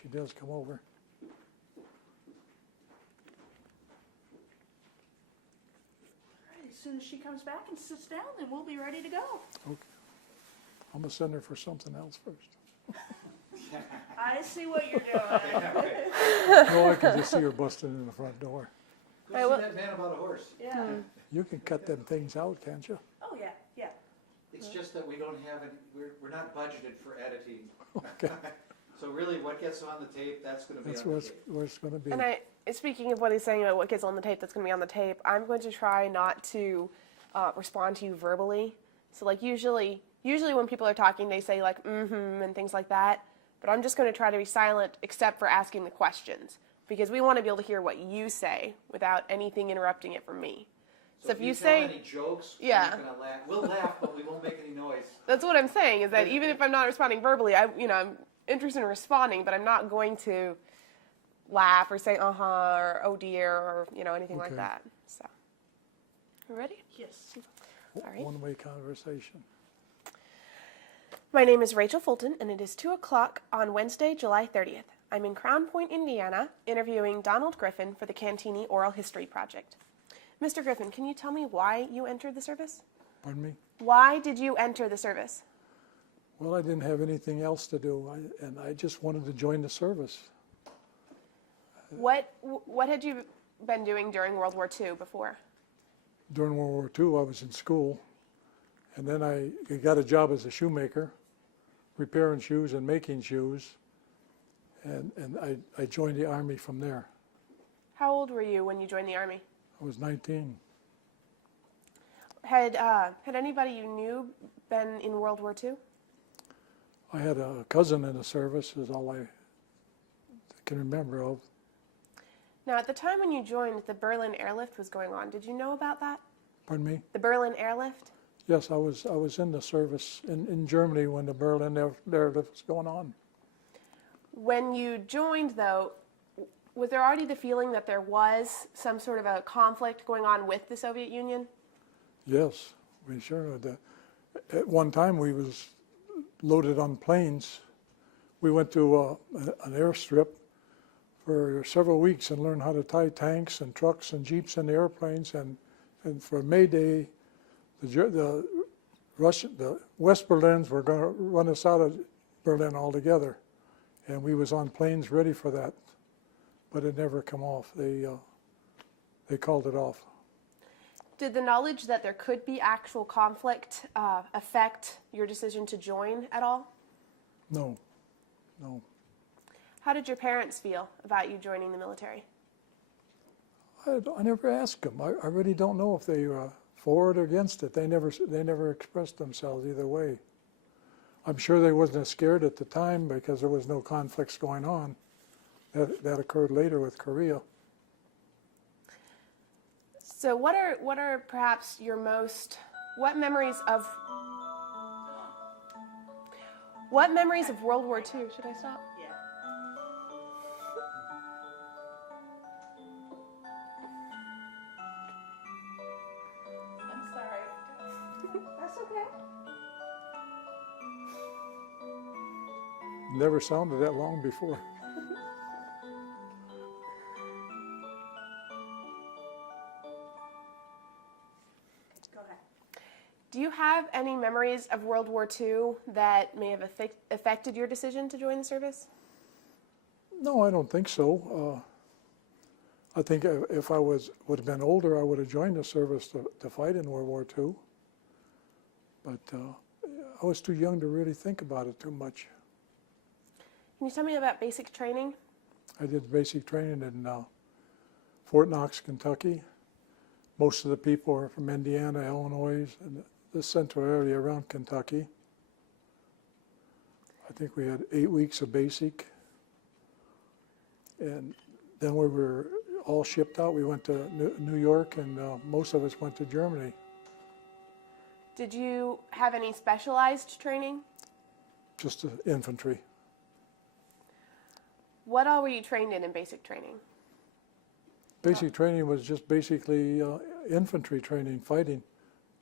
she does come over. As soon as she comes back and sits down, then we'll be ready to go. Okay. I'm going to send her for something else first. I see what you're doing. No, I can just see her busting in the front door. Go see that man about a horse. Yeah. You can cut them things out, can't you? Oh, yeah, yeah. It's just that we don't have, we're not budgeted for editing. Okay. So really, what gets on the tape, that's gonna be That's on where the tape. it's going to be. And speaking of what he's saying about what gets on the tape that's going to be on the tape, I'm going to try not to respond to you verbally. So like usually when people are talking, they say like mm-hmm and things like that. But I'm just going to try to be silent except for asking the questions because we want to be able to hear what you say without anything interrupting it from me. So if you tell say any jokes, yeah, we're gonna laugh. We'll laugh, but we won't make any noise. That's what I'm saying is that even if I'm not responding verbally, I'm interested in responding, but I'm not going to laugh or say uh-huh or oh dear or anything like that. So, you ready? Yes. All right. One-way conversation. My name is Rachel Fulton, and it is 2 o'clock on Wednesday, July 30th. I'm in Crown Point, Indiana, interviewing Donald Giffin for the Cantigny Oral History Project. Mr. Giffin, can you tell me why you entered the service? Pardon me? Why did you enter the service? Well, I didn't have anything else to do, and I just wanted to join the service. What had you been doing during World War II before? During World War II, I was in school, and then I got a job as a shoemaker, repairing shoes and making shoes, and I joined the Army from there. How old were you when you joined the Army? I was 19. Had anybody you knew been in World War II? I had a cousin in the service, is all I can remember of. Now, at the time when you joined, the Berlin airlift was going on. Did you know about that? Pardon me? The Berlin airlift? Yes, I was in the service in Germany when the Berlin airlift was going on. When you joined, though, was there already the feeling that there was some sort of a conflict going on with the Soviet Union? Yes, we sure had. At one time, we was loaded on planes. We went to an airstrip for several weeks and learned how to tie tanks and trucks and jeeps and airplanes. And for May Day, the West Berlins were going to run us out of Berlin altogether, and we was on planes ready for that, but it never come off. They called it off. Did the knowledge that there could be actual conflict affect your decision to join at all? No. How did your parents feel about you joining the military? I never asked them. I really don't know if they were for it or against it. They never expressed themselves either way. I'm sure they wasn't as scared at the time because there was no conflicts going on. That occurred later with Korea. So what are perhaps your what memories of World War II? Should I stop? Yeah. I'm sorry. That's okay. Never sounded that long before. Go ahead. Do you have any memories of World War II that may have affected your decision to join the service? No, I don't think so. I think if I would have been older, I would have joined the service to fight in World War II. But I was too young to really think about it too much. Can you tell me about basic training? I did basic training in Fort Knox, Kentucky. Most of the people are from Indiana, Illinois, and the central area around Kentucky. I think we had 8 weeks of basic. And then we were all shipped out. We went to New York, and most of us went to Germany. Did you have any specialized training? Just infantry. What all were you trained in basic training? Basic training was just basically infantry training, fighting,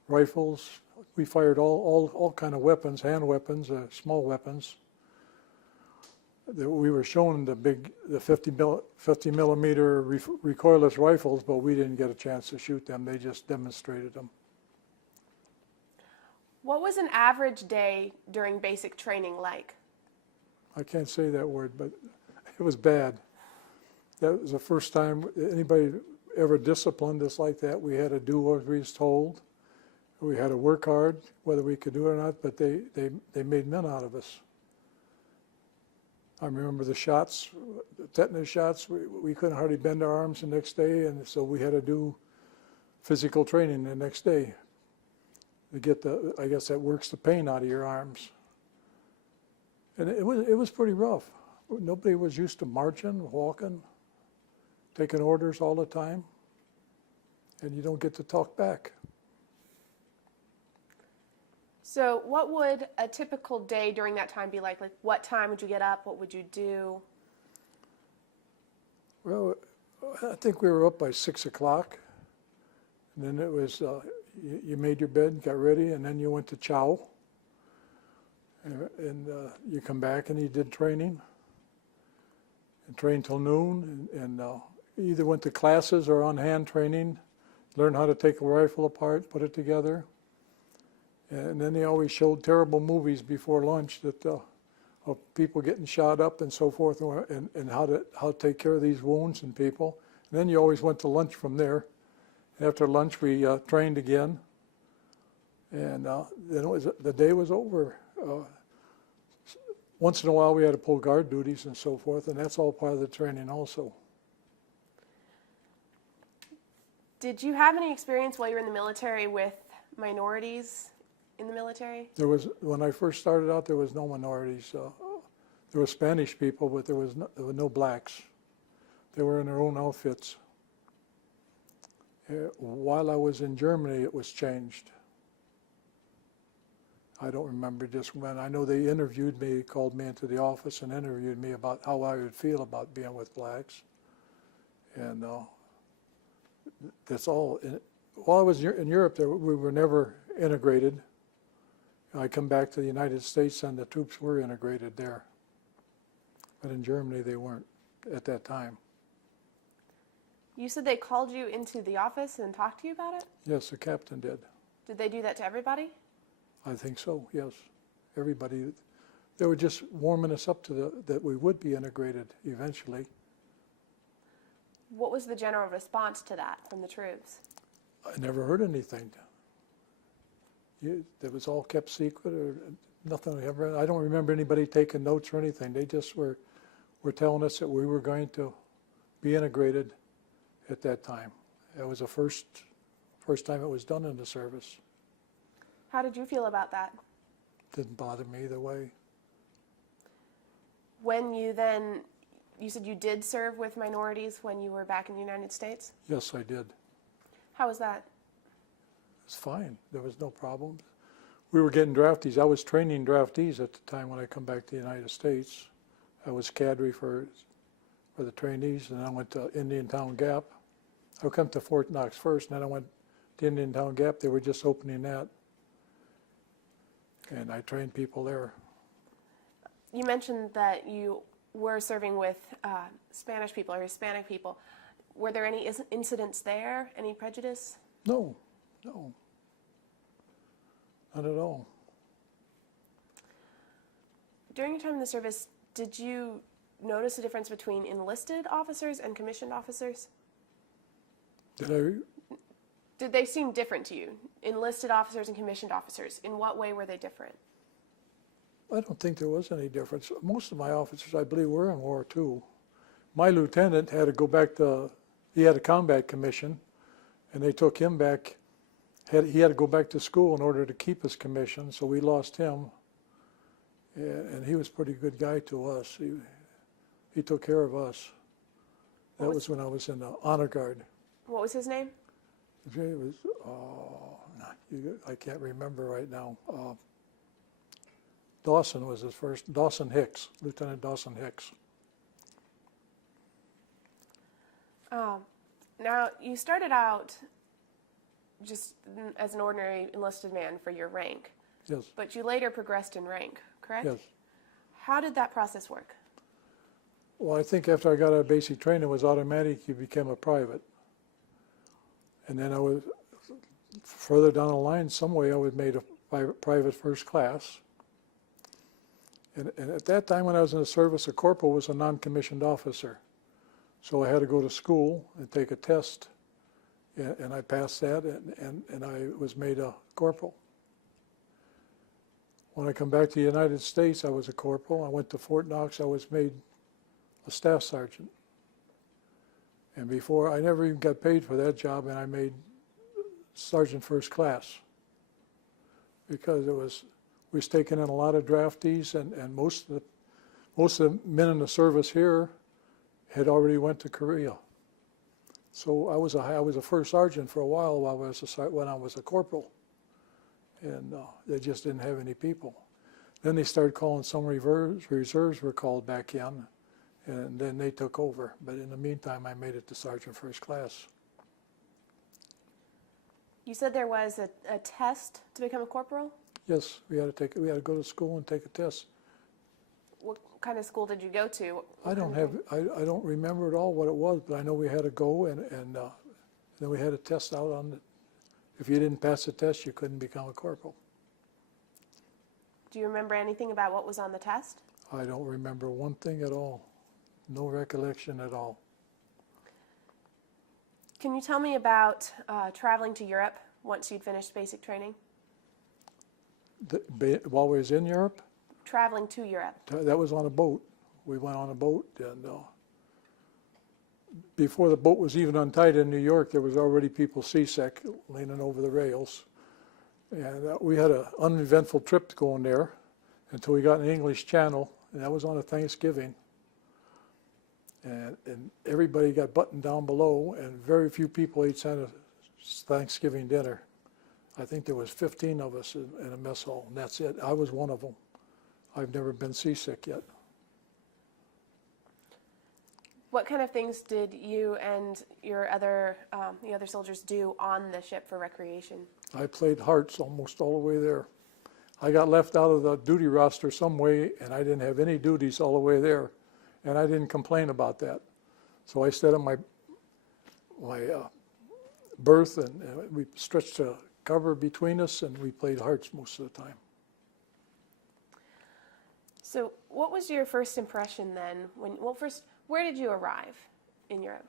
rifles. We fired all kind of weapons, hand weapons, small weapons. we were shown the 50 millimeter recoilless rifles, but we didn't get a chance to shoot them. They just demonstrated them. What was an average day during basic training like? I can't say that word, but it was bad. That was the first time anybody ever disciplined us like that. We had to do what we was told. We had to work hard, whether we could do it or not, but they made men out of us. I remember the shots, the tetanus shots, we couldn't hardly bend our arms the next day, and so we had to do physical training the next day to get I guess that works the pain out of your arms. And it was pretty rough. Nobody was used to marching, walking, taking orders all the time, and you don't get to talk back. So what would a typical day during that time be like? Like, what time would you get up? What would you do? Well, I think we were up by 6 o'clock, and then it was, you made your bed, got ready, and then you went to chow, and you come back and you did training, and trained till noon, and you either went to classes or on-hand training, learn how to take a rifle apart, put it together. And then they always showed terrible movies before lunch that of people getting shot up and so forth, and how to take care of these wounds in people. And then you always went to lunch from there. After lunch, we trained again, and then the day was over. Once in a while, we had to pull guard duties and so forth, and that's all part of the training also. Did you have any experience while you were in the military with minorities in the military? When I first started out, there was no minorities. There were Spanish people, but there were no blacks. They were in their own outfits. While I was in Germany, it was changed. I don't remember just when. I know they interviewed me, called me into the office and interviewed me about how I would feel about being with blacks. And that's all. While I was in Europe, we were never integrated. I come back to the United States and the troops were integrated there. But in Germany, they weren't at that time. You said they called you into the office and talked to you about it? Yes, the captain did. Did they do that to everybody? I think so, yes. Everybody, they were just warming us up to that we would be integrated eventually. What was the general response to that from the troops? I never heard anything. It was all kept secret or nothing ever. I don't remember anybody taking notes or anything. They just were telling us that we were going to be integrated at that time. It was the first time it was done in the service. How did you feel about that? Didn't bother me either way. When you said you did serve with minorities when you were back in the United States? Yes, I did. How was that? It's fine. There was no problems. We were getting draftees. I was training draftees at the time when I come back to the United States. I was cadre for the trainees, and I went to Indiantown Gap. I come to Fort Knox first, and then I went to Indiantown Gap. They were just opening that, and I trained people there. You mentioned that you were serving with Spanish people or Hispanic people. Were there any incidents there? Any prejudice? No, not at all. During your time in the service, did you notice a difference between enlisted officers and commissioned officers? Did they seem different to you? Enlisted officers and commissioned officers. In what way were they different? I don't think there was any difference. Most of my officers, I believe, were in War II. My lieutenant had to go back he had a combat commission, and they took him back. He had to go back to school in order to keep his commission, so we lost him. And he was a pretty good guy to us. He took care of us. That was when I was in the honor guard. What was his name? His name was, I can't remember right now. Dawson was his first, Dawson Hicks, Lieutenant Dawson Hicks. Now, you started out just as an ordinary enlisted man for your rank. Yes. But you later progressed in rank, correct? Yes. How did that process work? Well, I think after I got out of basic training, it was automatic, you became a private. And then I was, further down the line, some way I was made a private first class. And at that time when I was in the service, a corporal was a non-commissioned officer. So I had to go to school and take a test, and I passed that, and I was made a corporal. When I come back to the United States, I was a corporal. I went to Fort Knox, I was made a staff sergeant. And before, I never even got paid for that job, and I made sergeant first class. Because we was taking in a lot of draftees, and most of the men in the service here had already went to Korea. So I was a first sergeant for a while when I was a corporal, and they just didn't have any people. Then they started calling some reserves were called back in, and then they took over. But in the meantime, I made it to sergeant first class. You said there was a test to become a corporal? Yes, we had to go to school and take a test. What kind of school did you go to? I don't remember at all what it was, but I know we had to go, and then we had a test out on it. If you didn't pass the test, you couldn't become a corporal. Do you remember anything about what was on the test? I don't remember one thing at all. No recollection at all. Can you tell me about traveling to Europe once you'd finished basic training? While we was in Europe, Traveling to Europe. that was on a boat. We went on a boat, and before the boat was even untied in New York, there was already people seasick leaning over the rails. And we had an uneventful trip going there until we got in the English Channel, and that was on a Thanksgiving. And everybody got buttoned down below, and very few people ate Thanksgiving dinner. I think there was 15 of us in a mess hall, and that's it. I was one of them. I've never been seasick yet. What kind of things did you and your the other soldiers do on the ship for recreation? I played hearts almost all the way there. I got left out of the duty roster some way, and I didn't have any duties all the way there, and I didn't complain about that. So I stayed on my berth, and we stretched a cover between us, and we played hearts most of the time. So what was your first impression then? Where did you arrive in Europe?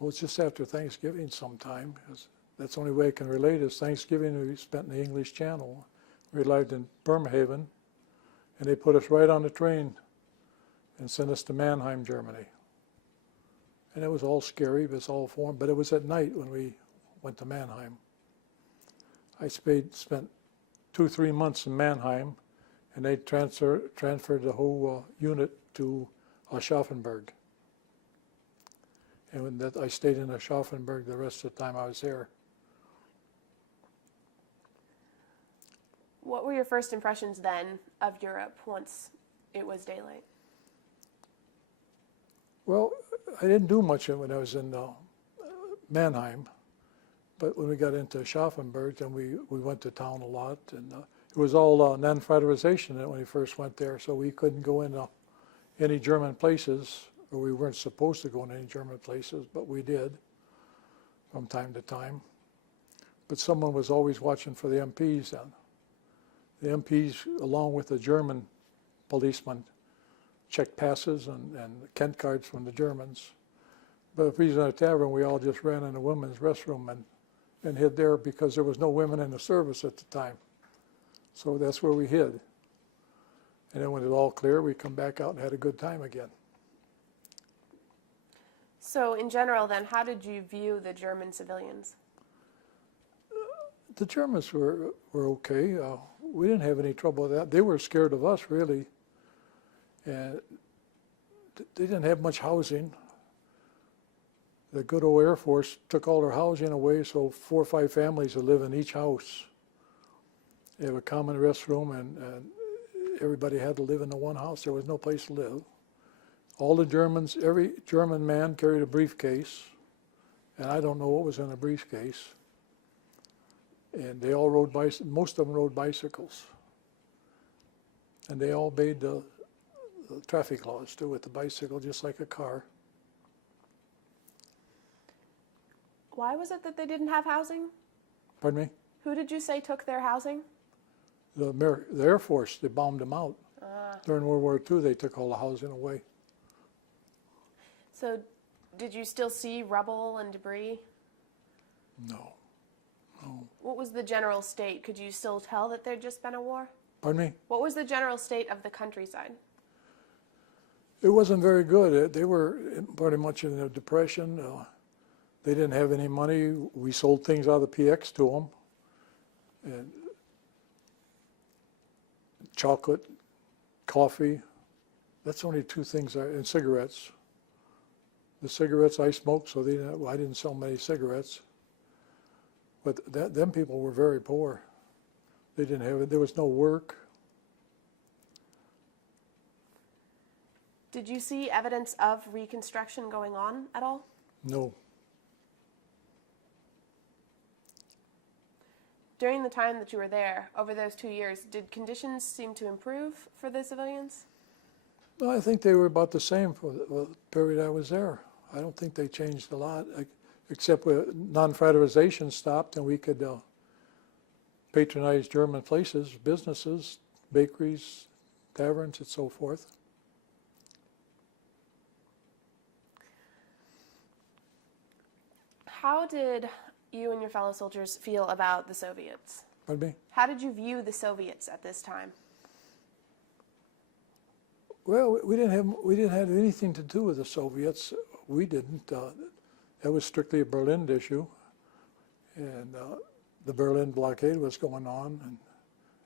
Well, it's just after Thanksgiving sometime, 'cause that's the only way I can relate is Thanksgiving we spent in the English Channel. We arrived in Bremerhaven, and they put us right on the train and sent us to Mannheim, Germany. And it was all scary, it was all foreign, but it was at night when we went to Mannheim. I spent 2-3 months in Mannheim, and they transferred the whole unit to Aschaffenburg. And I stayed in Aschaffenburg the rest of the time I was there. What were your first impressions then of Europe once it was daylight? Well, I didn't do much when I was in Mannheim, but when we got into Aschaffenburg, then we went to town a lot, and it was all non-federalization when we first went there, so we couldn't go into any German places, or we weren't supposed to go in any German places, but we did from time to time. But someone was always watching for the MPs then. The MPs, along with the German policemen, checked passes and Kent cards from the Germans. But if we was in a tavern, we all just ran in the women's restroom and hid there because there was no women in the service at the time. So that's where we hid. And then when it was all clear, we come back out and had a good time again. So in general then, how did you view the German civilians? The Germans were okay. We didn't have any trouble with that. They were scared of us, really. And they didn't have much housing. The good old Air Force took all their housing away, so 4 or 5 families would live in each house. They have a common restroom, and everybody had to live in the one house. There was no place to live. All the Germans, every German man carried a briefcase, and I don't know what was in the briefcase. And they all rode most of them rode bicycles. And they all obeyed the the traffic laws too, with the bicycle, just like a car. Why was it that they didn't have housing? Pardon me? Who did you say took their housing? The Air Force, they bombed them out. During World War II, they took all the housing away. So did you still see rubble and debris? No. What was the general state? Could you still tell that there'd just been a war? Pardon me? What was the general state of the countryside? It wasn't very good. They were pretty much in a depression. They didn't have any money. We sold things out of the PX to them. And chocolate, coffee, that's only two things, and cigarettes. The cigarettes I smoked, so I didn't sell many cigarettes. But them people were very poor. They didn't have it. There was no work. Did you see evidence of Reconstruction going on at all? No. During the time that you were there, over those 2 years, did conditions seem to improve for the civilians? Well, I think they were about the same for the period I was there. I don't think they changed a lot, except when non-fraternization stopped and we could patronize German places, businesses, bakeries, taverns, and so forth. How did you and your fellow soldiers feel about the Soviets? Pardon me? How did you view the Soviets at this time? Well, we didn't have anything to do with the Soviets. We didn't. That was strictly a Berlin issue, and the Berlin blockade was going on, and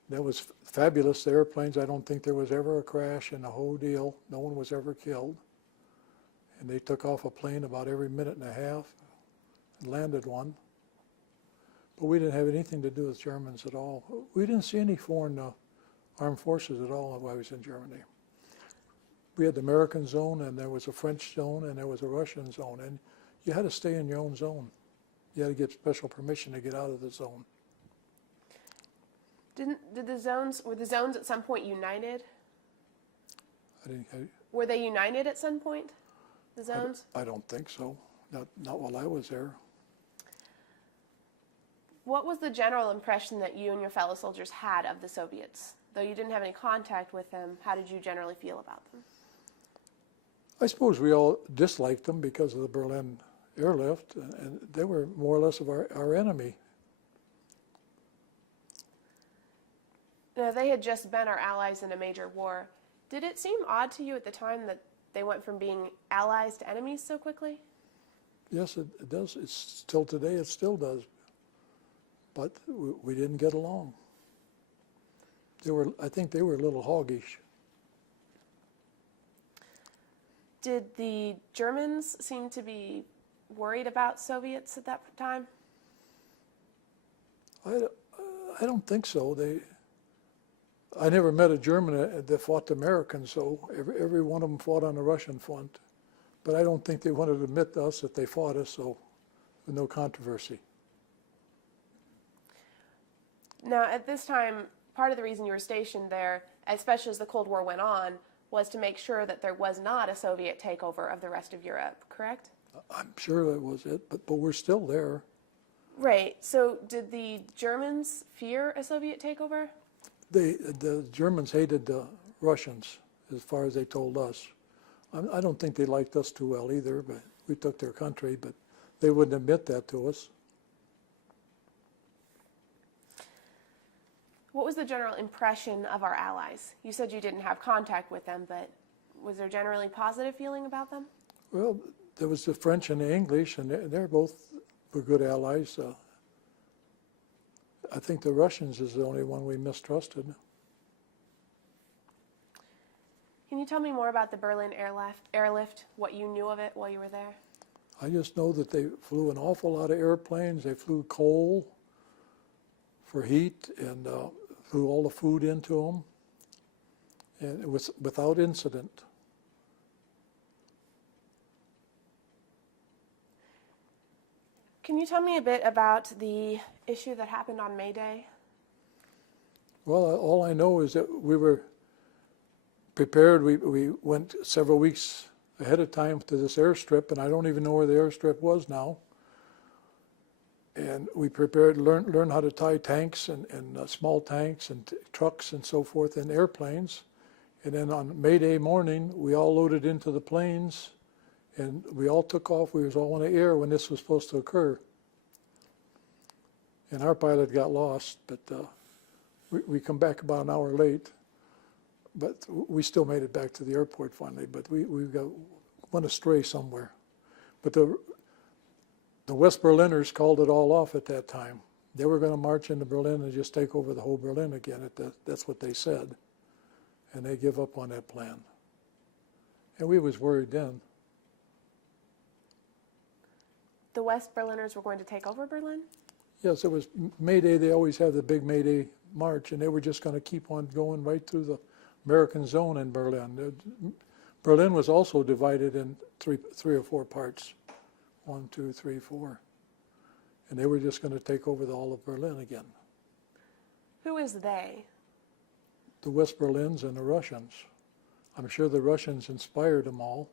that was fabulous. The airplanes. I don't think there was ever a crash in the whole deal. No one was ever killed, and they took off a plane about every minute and a half, and landed one. But we didn't have anything to do with Germans at all. We didn't see any foreign armed forces at all while I was in Germany. We had the American zone, and there was a French zone, and there was a Russian zone, and you had to stay in your own zone. You had to get special permission to get out of the zone. Were the zones at some point united? I Were they united at some point, the zones? don't think so. Not while I was there. What was the general impression that you and your fellow soldiers had of the Soviets? Though you didn't have any contact with them, how did you generally feel about them? I suppose we all disliked them because of the Berlin airlift, and they were more or less of our enemy. Now, they had just been our allies in a major war. Did it seem odd to you at the time that they went from being allies to enemies so quickly? Yes, it does. It's still today, it still does. But we didn't get along. I think they were a little hoggish. Did the Germans seem to be worried about Soviets at that time? I don't think so. I never met a German that fought the Americans, so every one of them fought on the Russian front. But I don't think they wanted to admit to us that they fought us, so there's no controversy. Now, at this time, part of the reason you were stationed there, especially as the Cold War went on, was to make sure that there was not a Soviet takeover of the rest of Europe, correct? I'm sure that was it, but we're still there. Right. So did the Germans fear a Soviet takeover? The Germans hated the Russians, as far as they told us. I don't think they liked us too well either, but we took their country, but they wouldn't admit that to us. What was the general impression of our allies? You said you didn't have contact with them, but was there generally positive feeling about them? Well, there was the French and the English, and they're both were good allies. I think the Russians is the only one we mistrusted. Can you tell me more about the Berlin airlift, what you knew of it while you were there? I just know that they flew an awful lot of airplanes. They flew coal for heat and flew all the food into them, and it was without incident. Can you tell me a bit about the issue that happened on May Day? Well, all I know is that we were prepared. We went several weeks ahead of time to this airstrip, and I don't even know where the airstrip was now. And we prepared, learn how to tie tanks and small tanks and trucks and so forth in airplanes. And then on May Day morning, we all loaded into the planes, and we all took off. We was all in the air when this was supposed to occur. And our pilot got lost, but we come back about an hour late. But we still made it back to the airport finally. But we went astray somewhere. But the West Berliners called it all off at that time. They were going to march into Berlin and just take over the whole Berlin again. That's what they said. And they give up on that plan. And we was worried then. The West Berliners were going to take over Berlin? Yes, it was May Day. They always have the big May Day march, and they were just going to keep on going right through the American zone in Berlin. Berlin was also divided in three or four parts. 1, 2, 3, 4. And they were just going to take over all of Berlin again. Who is they? The West Berlins and the Russians. I'm sure the Russians inspired them all.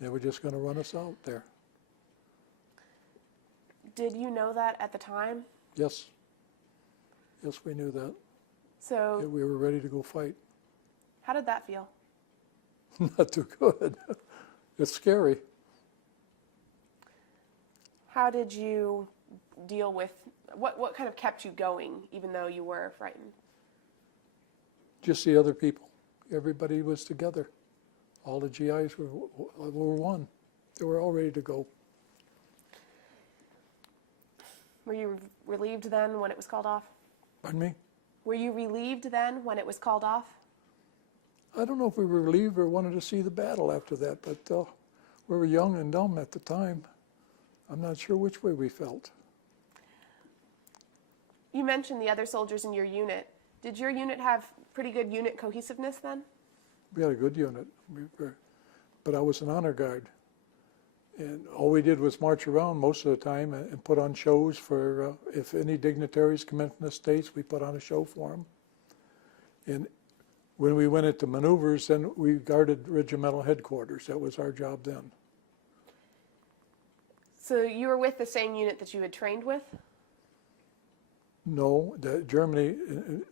They were just going to run us out there. Did you know that at the time? Yes. Yes, we knew that. So We were ready to go fight. how did that feel? Not too good. It's scary. How did you deal with, what kind of kept you going even though you were frightened? Just the other people. Everybody was together. All the GIs were one. They were all ready to go. Were you relieved then when it was called off? Pardon me? Were you relieved then when it was called off? I don't know if we were relieved or wanted to see the battle after that, but we were young and dumb at the time. I'm not sure which way we felt. You mentioned the other soldiers in your unit. Did your unit have pretty good unit cohesiveness then? We had a good unit, but I was an honor guard. And all we did was march around most of the time and put on shows for, if any dignitaries come in from the States, we put on a show for them. And when we went into maneuvers, then we guarded regimental headquarters. That was our job then. So you were with the same unit that you had trained with? No, Germany,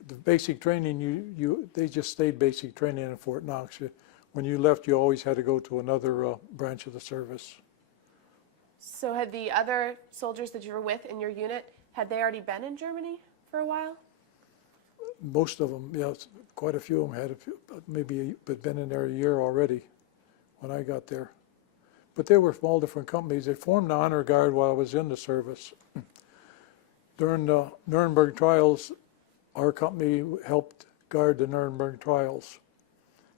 the basic training, they just stayed basic training in Fort Knox. When you left, you always had to go to another branch of the service. So had the other soldiers that you were with in your unit, had they already been in Germany for a while? Most of them, yes, quite a few of them had maybe been in there a year already when I got there. But they were from all different companies. They formed the honor guard while I was in the service. During the Nuremberg trials, our company helped guard the Nuremberg trials.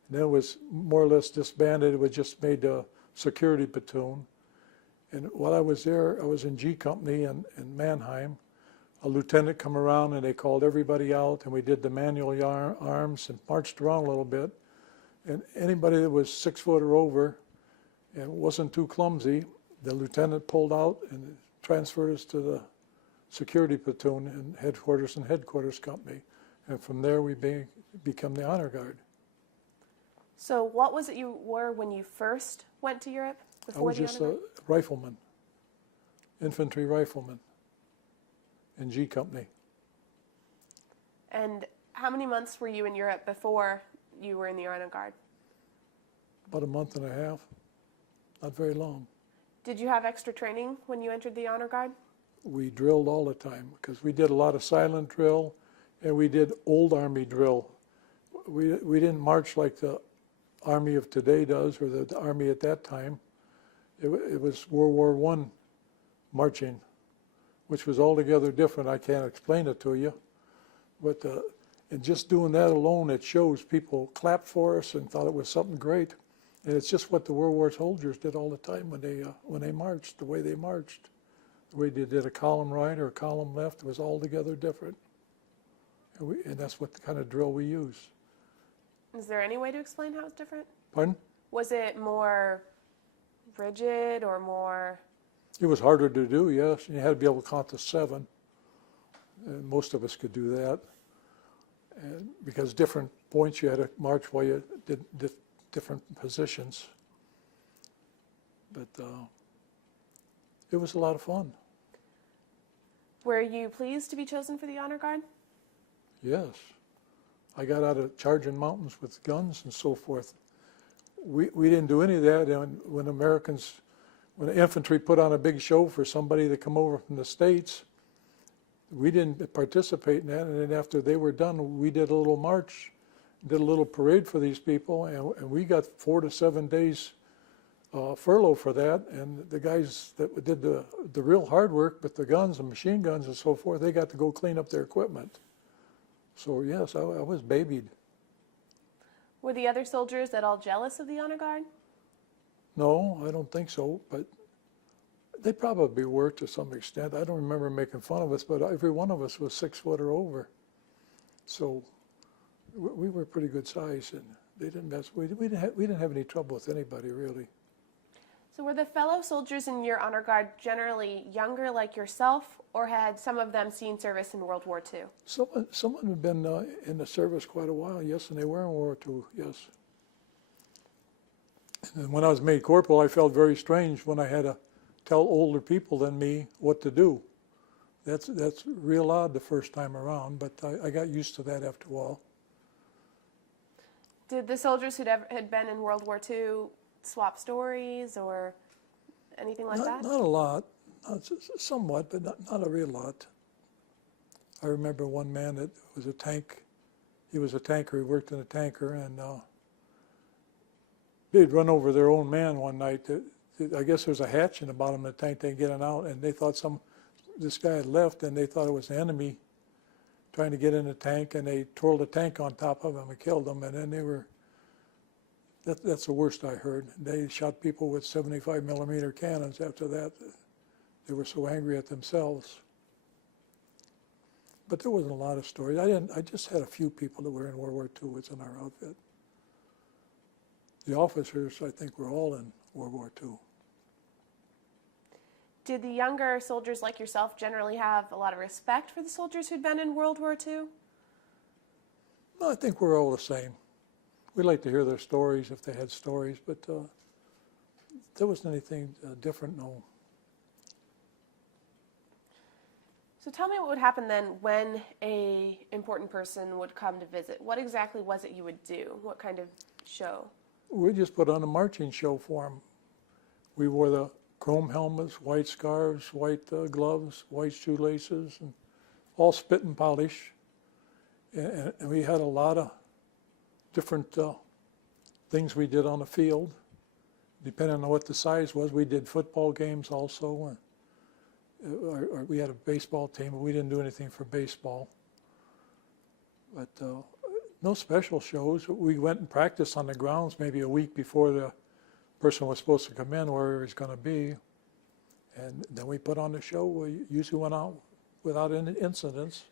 And then it was more or less disbanded. It was just made a security platoon. And while I was there, I was in G Company in Mannheim. A lieutenant come around and they called everybody out, and we did the manual arms and marched around a little bit. And anybody that was 6 foot or over and wasn't too clumsy, the lieutenant pulled out and transferred us to the security platoon in headquarters company. And from there we become the honor guard. So what was it you were when you first went to Europe? I was just a rifleman, infantry rifleman in G Company. And how many months were you in Europe before you were in the honor guard? About a month and a half, not very long. Did you have extra training when you entered the honor guard? We drilled all the time because we did a lot of silent drill and we did old Army drill. We didn't march like the Army of today does or the Army at that time. It was World War I marching, which was altogether different. I can't explain it to you. But and just doing that alone, it shows people clapped for us and thought it was something great. And it's just what the World War soldiers did all the time when they marched, the way they marched. The way they did a column right or a column left was altogether different. And that's what the kind of drill we use. Is there any way to explain how it's different? Pardon? Was it more rigid or more? It was harder to do, yes. You had to be able to count to 7. And most of us could do that. And because different points you had to march while you did different positions. But it was a lot of fun. Were you pleased to be chosen for the honor guard? Yes. I got out of charging mountains with guns and so forth. We didn't do any of that. And when the infantry put on a big show for somebody to come over from the States, we didn't participate in that. And then after they were done, we did a little march, did a little parade for these people, and we got 4 to 7 days furlough for that. And the guys that did the real hard work with the guns and machine guns and so forth, they got to go clean up their equipment. So yes, I was babied. Were the other soldiers at all jealous of the honor guard? No, I don't think so, but they probably were to some extent. I don't remember making fun of us, but every one of us was 6 foot or over. So we were pretty good size, and they didn't mess. We didn't have any trouble with anybody really. So were the fellow soldiers in your honor guard generally younger like yourself, or had some of them seen service in World War II? Someone had been in the service quite a while, yes, and they were in World War II, yes. And when I was made corporal, I felt very strange when I had to tell older people than me what to do. That's real odd the first time around, but I got used to that after a while. Did the soldiers who had been in World War II swap stories or anything like that? Not a lot, somewhat, but not a real lot. I remember one man that was a tank. He was a tanker. He worked in a tanker, and they'd run over their own man one night. I guess there was a hatch in the bottom of the tank. They get it out, and they thought this guy had left, and they thought it was the enemy trying to get in the tank, and they twirled the tank on top of him and killed him. And then they were. That's the worst I heard. They shot people with 75 millimeter cannons after that. They were so angry at themselves. But there wasn't a lot of stories. I just had a few people that were in World War II was in our outfit. The officers, I think, were all in World War II. Did the younger soldiers like yourself generally have a lot of respect for the soldiers who'd been in World War II? No, I think we're all the same. We like to hear their stories if they had stories, but there wasn't anything different, no. So tell me what would happen then when a important person would come to visit. What exactly was it you would do? What kind of show? We just put on a marching show for them. We wore the chrome helmets, white scarves, white gloves, white shoelaces, and all spit and polish. And we had a lot of different things we did on the field, depending on what the size was. We did football games also. Or we had a baseball team, but we didn't do anything for baseball. But no special shows. We went and practiced on the grounds maybe a week before the person was supposed to come in, where he was going to be. And then we put on the show. We usually went out without any incidents.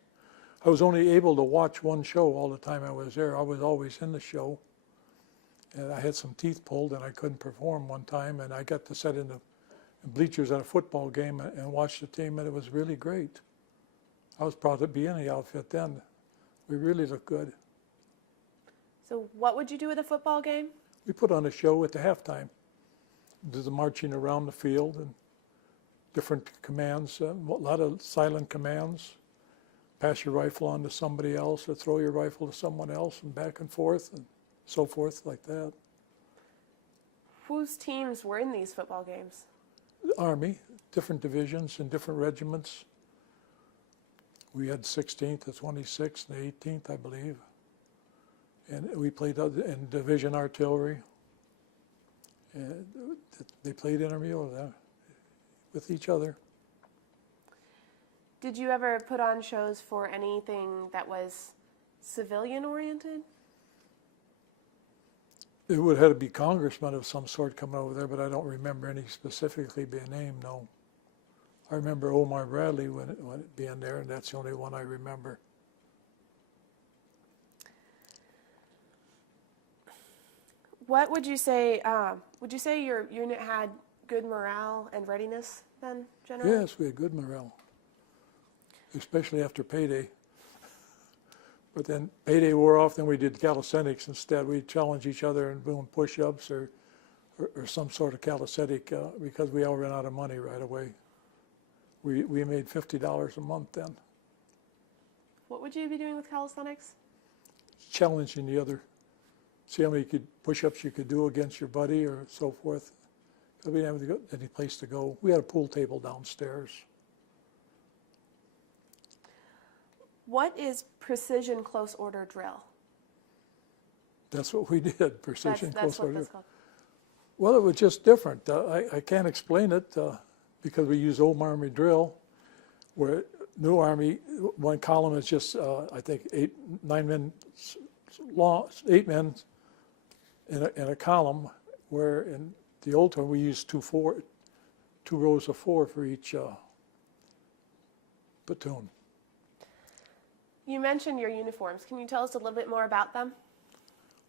I was only able to watch one show all the time I was there. I was always in the show. And I had some teeth pulled and I couldn't perform one time. And I got to sit in the bleachers at a football game and watch the team, and it was really great. I was proud to be in the outfit then. We really looked good. So what would you do at a football game? We put on a show at the halftime. Did the marching around the field and different commands, a lot of silent commands. Pass your rifle on to somebody else or throw your rifle to someone else, and back and forth and so forth like that. Whose teams were in these football games? The Army, different divisions and different regiments. We had 16th, the 26th, and the 18th, I believe. And we played in division artillery. And they played intramural with each other. Did you ever put on shows for anything that was civilian-oriented? It would have to be congressmen of some sort coming over there, but I don't remember any specifically being named, no. I remember Omar Bradley when it being there, and that's the only one I remember. What would you say your unit had good morale and readiness then, generally? Yes, we had good morale, especially after payday. But then payday wore off, then we did calisthenics instead. We challenged each other in doing push-ups or some sort of calisthenic because we all ran out of money right away. We made $50 a month then, What would you be doing with calisthenics? challenging the other. See how many push-ups you could do against your buddy or so forth. We didn't have any place to go. We had a pool table downstairs. What is precision close order drill? That's what we did, precision That's close what order. that's called. Well, it was just different. I can't explain it because we use old Army drill, where new Army, one column is just, I think, 9 men long, 8 men in a column, where in the old term we used 2 rows of 4 for each platoon. You mentioned your uniforms. Can you tell us a little bit more about them?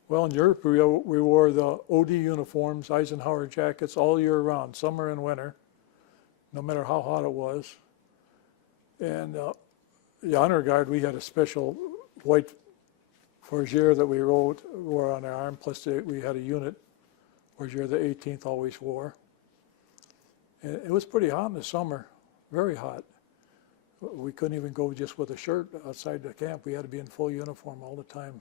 Well, in Europe, we wore the OD uniforms, Eisenhower jackets, all year round, summer and winter, no matter how hot it was. And the honor guard, we had a special white fourrure that we wore on our arm, plus we had a unit fourrure the 18th always wore. And it was pretty hot in the summer, very hot. We couldn't even go just with a shirt outside the camp. We had to be in full uniform all the time.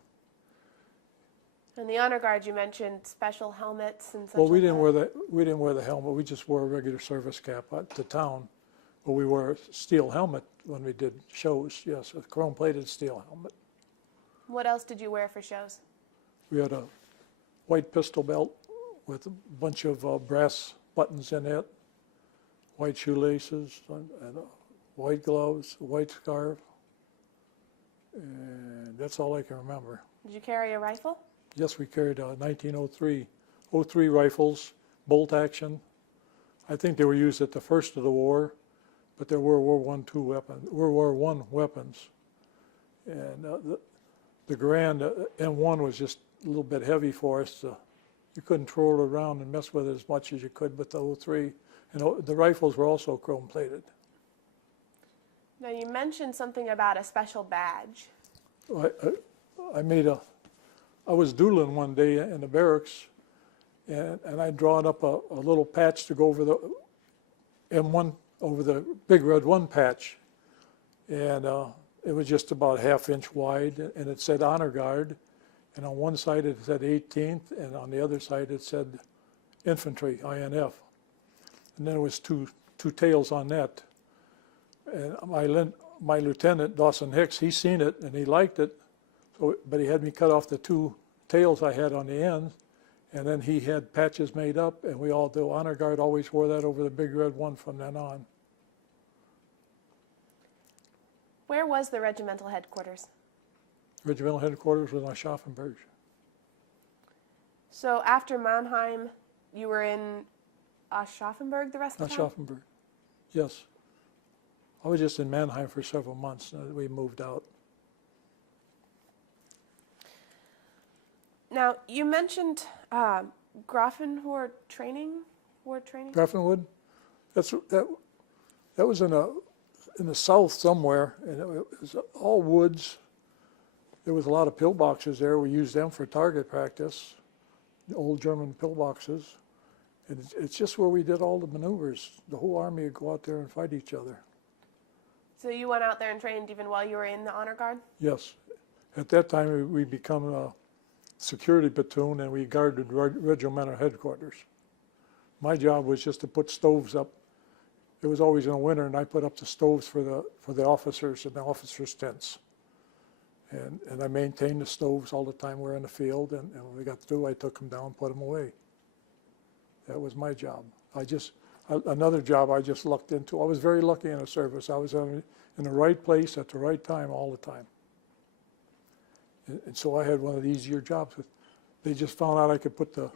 And the honor guard, you mentioned special helmets and such. Well, we like didn't that. wear the helmet. We just wore a regular service cap to town. But we wore a steel helmet when we did shows. Yes, a chrome-plated steel helmet. What else did you wear for shows? We had a white pistol belt with a bunch of brass buttons in it, white shoelaces, and white gloves, a white scarf, and that's all I can remember. Did you carry a rifle? Yes, we carried 1903 03 rifles, bolt action. I think they were used at the first of the war, but there were World War I weapons. And the Grand M1 was just a little bit heavy for us. You couldn't throw it around and mess with it as much as you could with the 03. And the rifles were also chrome-plated. Now, you mentioned something about a special badge. I was doodling one day in the barracks, and I'd drawn up a little patch to go over the M1, over the big red 1 patch. And it was just about ½ inch wide, and it said Honor Guard. And on one side it said 18th, and on the other side it said Infantry, INF. And then there was two tails on that. And my lieutenant, Dawson Hicks, he seen it and he liked it, but he had me cut off the 2 tails I had on the end, and then he had patches made up, and the Honor Guard always wore that over the big red 1 from then on. Where was the regimental headquarters? Regimental headquarters was in Aschaffenburg. So after Mannheim, you were in Aschaffenburg the rest of the time? Aschaffenburg, yes. I was just in Mannheim for several months, and we moved out. Now, you mentioned Grafenwood training? Grafenwood, that was in the south somewhere, and it was all woods. There was a lot of pillboxes there. We used them for target practice, the old German pillboxes. And it's just where we did all the maneuvers. The whole army would go out there and fight each other. So you went out there and trained even while you were in the Honor Guard? Yes. At that time, we become a security platoon, and we guarded regimental headquarters. My job was just to put stoves up. It was always in the winter, and I put up the stoves for the officers in the officers' tents. And I maintained the stoves all the time we were in the field, and when we got through, I took them down and put them away. That was my job. Another job I just lucked into. I was very lucky in the service. I was in the right place at the right time all the time. And so I had one of the easier jobs. They just found out I could put the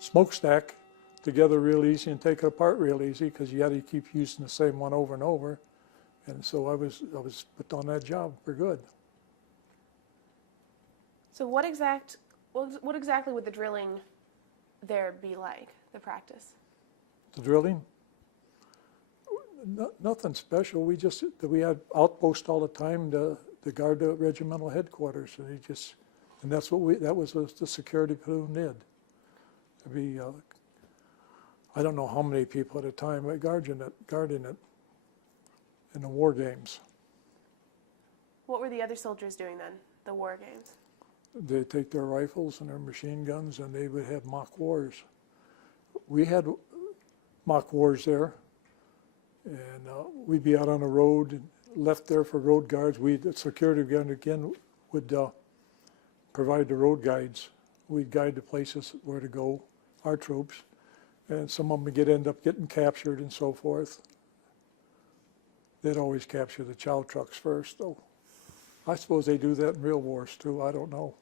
smokestack together real easy and take it apart real easy, because you had to keep using the same one over and over. And so I was put on that job for good. So what exactly would the drilling there be like, the practice? The drilling? Nothing special. We had outposts all the time. to guard the regimental headquarters, and that's what that was the security platoon did. To be, I don't know how many people at a time guarding it in the war games. What were the other soldiers doing then, the war games? They take their rifles and their machine guns, and they would have mock wars. We had mock wars there, and we'd be out on the road, and left there for road guards. The security guard again would provide the road guides. We'd guide the places where to go, our troops, and some of them would end up getting captured and so forth. They'd always capture the chow trucks first, though. I suppose they do that in real wars too, I don't know.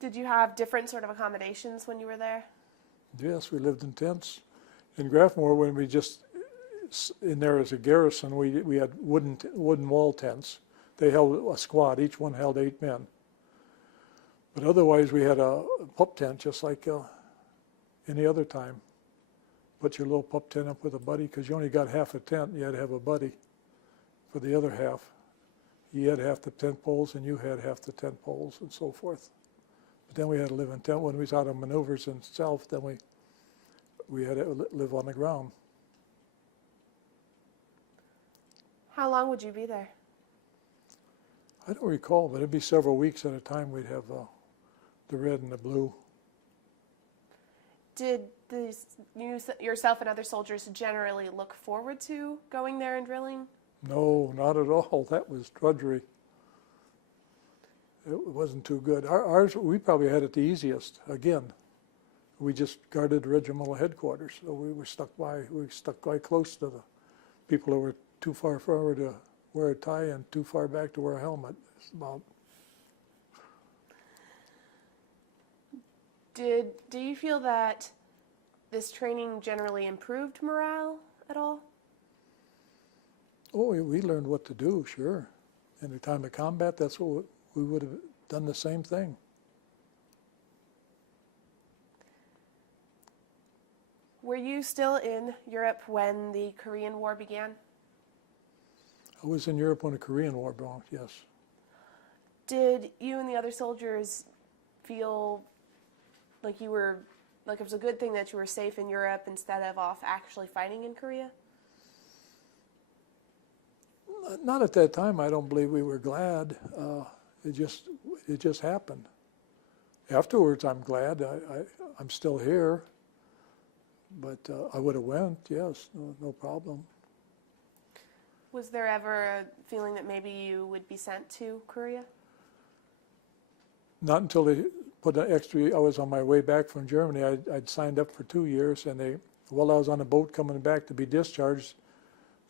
Did you have different sort of accommodations when you were there? Yes, we lived in tents. In Graffmore, when we just, in there as a garrison, we had wooden wall tents. They held a squad, each one held 8 men. But otherwise we had a pup tent just like any other time. Put your little pup tent up with a buddy, because you only got half a tent, you had to have a buddy for the other half. He had half the tent poles and you had half the tent poles and so forth. But then we had to live in tent. When we was out on maneuvers in south, then we had to live on the ground. How long would you be there? I don't recall, but it'd be several weeks at a time. We'd have the red and the blue. Did yourself and other soldiers generally look forward to going there and drilling? No, not at all. That was drudgery. It wasn't too good. Ours, we probably had it the easiest. Again, we just guarded the regimental headquarters, so we stuck quite close to the people who were too far forward to wear a tie and too far back to wear a helmet. It's about. Do you feel that this training generally improved morale at all? Oh, we learned what to do, sure. In the time of combat, that's what we would have done the same thing. Were you still in Europe when the Korean War began? I was in Europe when the Korean War began, yes. Did you and the other soldiers feel like it was a good thing that you were safe in Europe instead of off actually fighting in Korea? Not at that time. I don't believe we were glad. It just happened. Afterwards, I'm glad. I'm still here, but I would have went. Yes, no problem. Was there ever a feeling that maybe you would be sent to Korea? Not until they put an extra. I was on my way back from Germany. I'd signed up for 2 years, and while I was on a boat coming back to be discharged,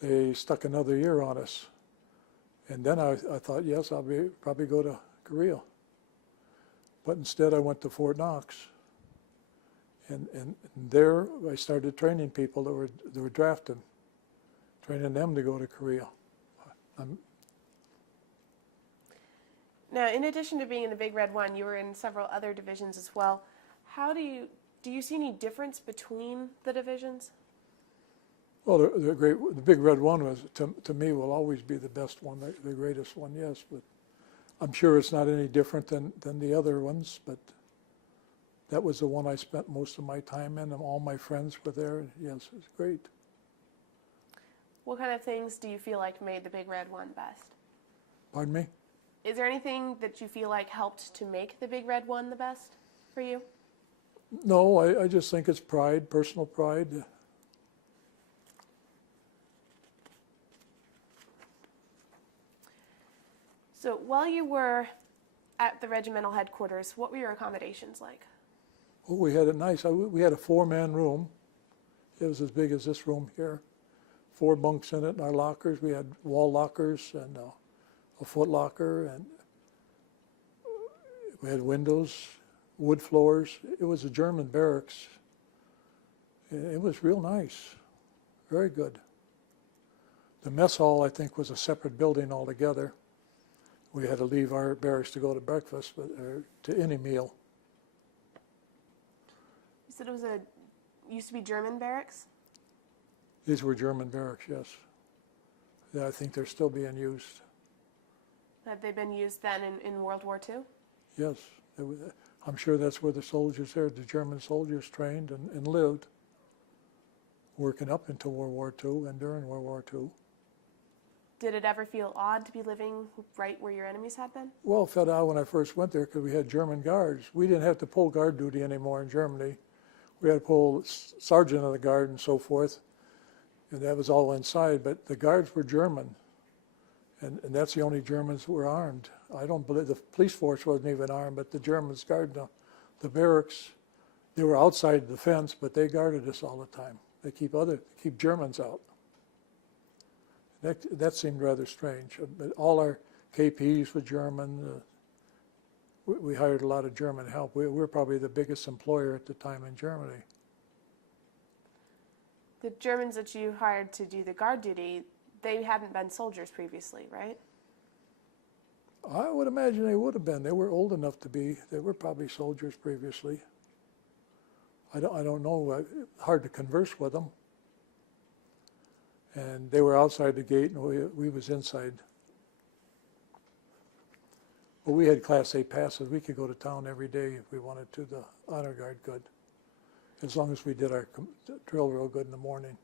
they stuck another year on us. And then I thought, yes, I'll probably go to Korea. But instead I went to Fort Knox. And there I started training people that were drafted, training them to go to Korea. Now, in addition to being in the Big Red One, you were in several other divisions as well. How do you see any difference between the divisions? Well, the Big Red One was, to me, will always be the best one, the greatest one, yes. But I'm sure it's not any different than the other ones. But that was the one I spent most of my time in, and all my friends were there. Yes, it was great. What kind of things do you feel like made the Big Red One best? Pardon me? Is there anything that you feel like helped to make the Big Red One the best for you? No, I just think it's pride, personal pride. So while you were at the regimental headquarters, what were your accommodations like? Oh, we had it nice. We had a 4-man room. It was as big as this room here. 4 bunks in it and our lockers. We had wall lockers and a foot locker, and we had windows, wood floors. It was a German barracks. It was real nice, very good. The mess hall, I think, was a separate building altogether. We had to leave our barracks to go to breakfast, or to any meal. You said it used to be German barracks? These were German barracks, yes. that I think they're still being used. Had they been used then in World War II? Yes, I'm sure that's where the soldiers there, the German soldiers trained and lived, working up into World War II and during World War II. Did it ever feel odd to be living right where your enemies had been? Well, it felt odd when I first went there because we had German guards. We didn't have to pull guard duty anymore in Germany. We had to pull sergeant of the guard and so forth, and that was all inside, but the guards were German, and that's the only Germans that were armed. I don't believe the police force wasn't even armed, but the Germans guarded the barracks. They were outside the fence, but they guarded us all the time. They keep Germans out. That seemed rather strange. But all our KPs were German. We hired a lot of German help. We were probably the biggest employer at the time in Germany. The Germans that you hired to do the guard duty, they hadn't been soldiers previously, right? I would imagine they would have been. They were old enough to be. They were probably soldiers previously. I don't know. Hard to converse with them. And they were outside the gate, and we was inside. But we had Class A passes. We could go to town every day if we wanted to. The honor guard could, as long as we did our drill real good in the morning.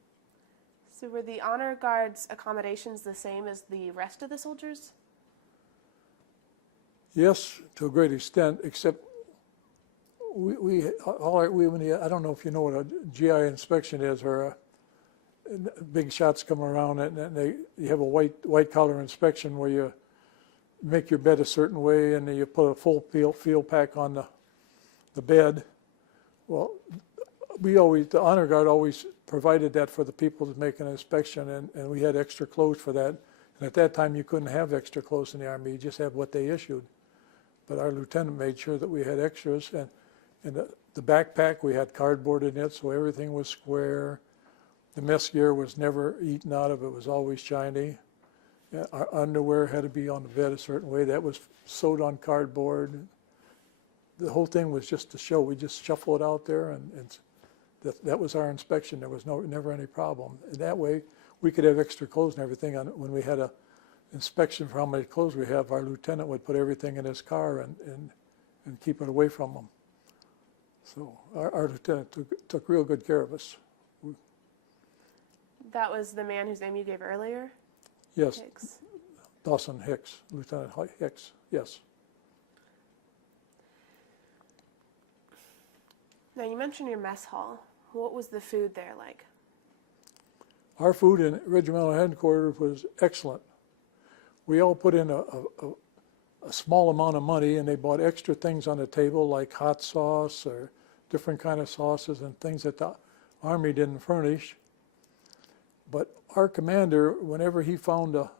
So were the honor guards' accommodations the same as the rest of the soldiers? Yes, to a great extent, except I don't know if you know what a GI inspection is, or big shots come around and you have a white collar inspection where you make your bed a certain way and then you put a full field pack on the bed. Well, the honor guard always provided that for the people to make an inspection, and we had extra clothes for that. And at that time you couldn't have extra clothes in the Army, you just had what they issued. But our lieutenant made sure that we had extras, and the backpack, we had cardboard in it, so everything was square. The mess gear was never eaten out of, it was always shiny. Our underwear had to be on the bed a certain way, that was sewed on cardboard. The whole thing was just to show, we just shuffle it out there, and that was our inspection. There was never any problem. And that way, we could have extra clothes and everything. When we had a inspection for how many clothes we have, our lieutenant would put everything in his car and keep it away from him. So our lieutenant took real good care of us. That was the man whose name you gave earlier? Yes, Hicks. Dawson Hicks, Lieutenant Hicks, yes. Now you mentioned your mess hall. What was the food there like? Our food in regimental headquarters was excellent. We all put in a small amount of money, and they bought extra things on the table like hot sauce or different kind of sauces and things that the Army didn't furnish. But our commander, whenever he found a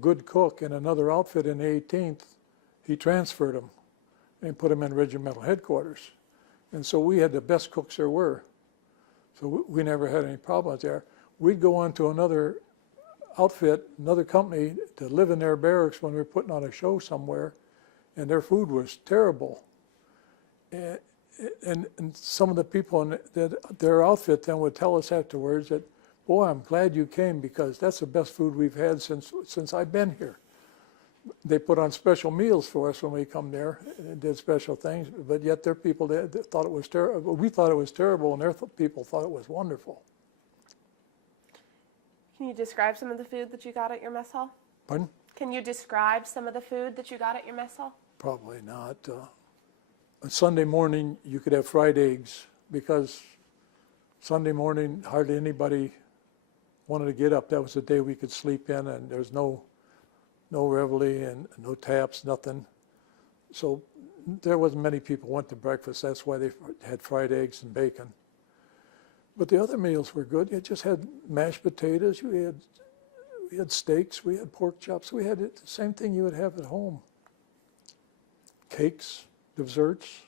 good cook in another outfit in the 18th, he transferred him and put him in regimental headquarters. And so we had the best cooks there were. So we never had any problems there. We'd go on to another outfit, another company, to live in their barracks when we were putting on a show somewhere, and their food was terrible. And some of the people in their outfit then would tell us afterwards that, boy, I'm glad you came because that's the best food we've had since I've been here. They put on special meals for us when we come there and did special things, but yet their people they thought it was terrible. We thought it was terrible, and their people thought it was wonderful. Can you describe some of the food that you got at your mess hall? Pardon? Can you describe some of the food that you got at your mess hall? Probably not. On Sunday morning, you could have fried eggs because Sunday morning, hardly anybody wanted to get up. That was the day we could sleep in, and there's no reveille and no taps, nothing. So there wasn't many people went to breakfast. That's why they had fried eggs and bacon. But the other meals were good. You just had mashed potatoes. We had steaks. We had pork chops. We had the same thing you would have at home. Cakes, desserts.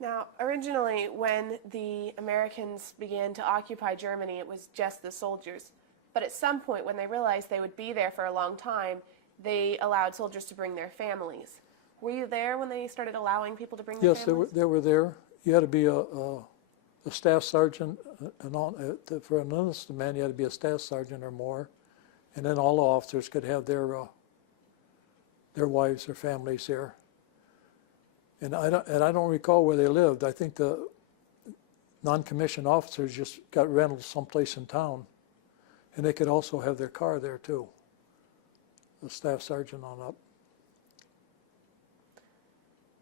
Now, originally, when the Americans began to occupy Germany, it was just the soldiers. But at some point, when they realized they would be there for a long time, they allowed soldiers to bring their families. Were you there when they started allowing people to bring their Yes, families? they were there. You had to be a a staff sergeant, for an enlisted man, you had to be a staff sergeant or more, and then all the officers could have their wives or families there. And I don't recall where they lived. I think the non-commissioned officers just got rentals someplace in town, and they could also have their car there too. The staff sergeant on up.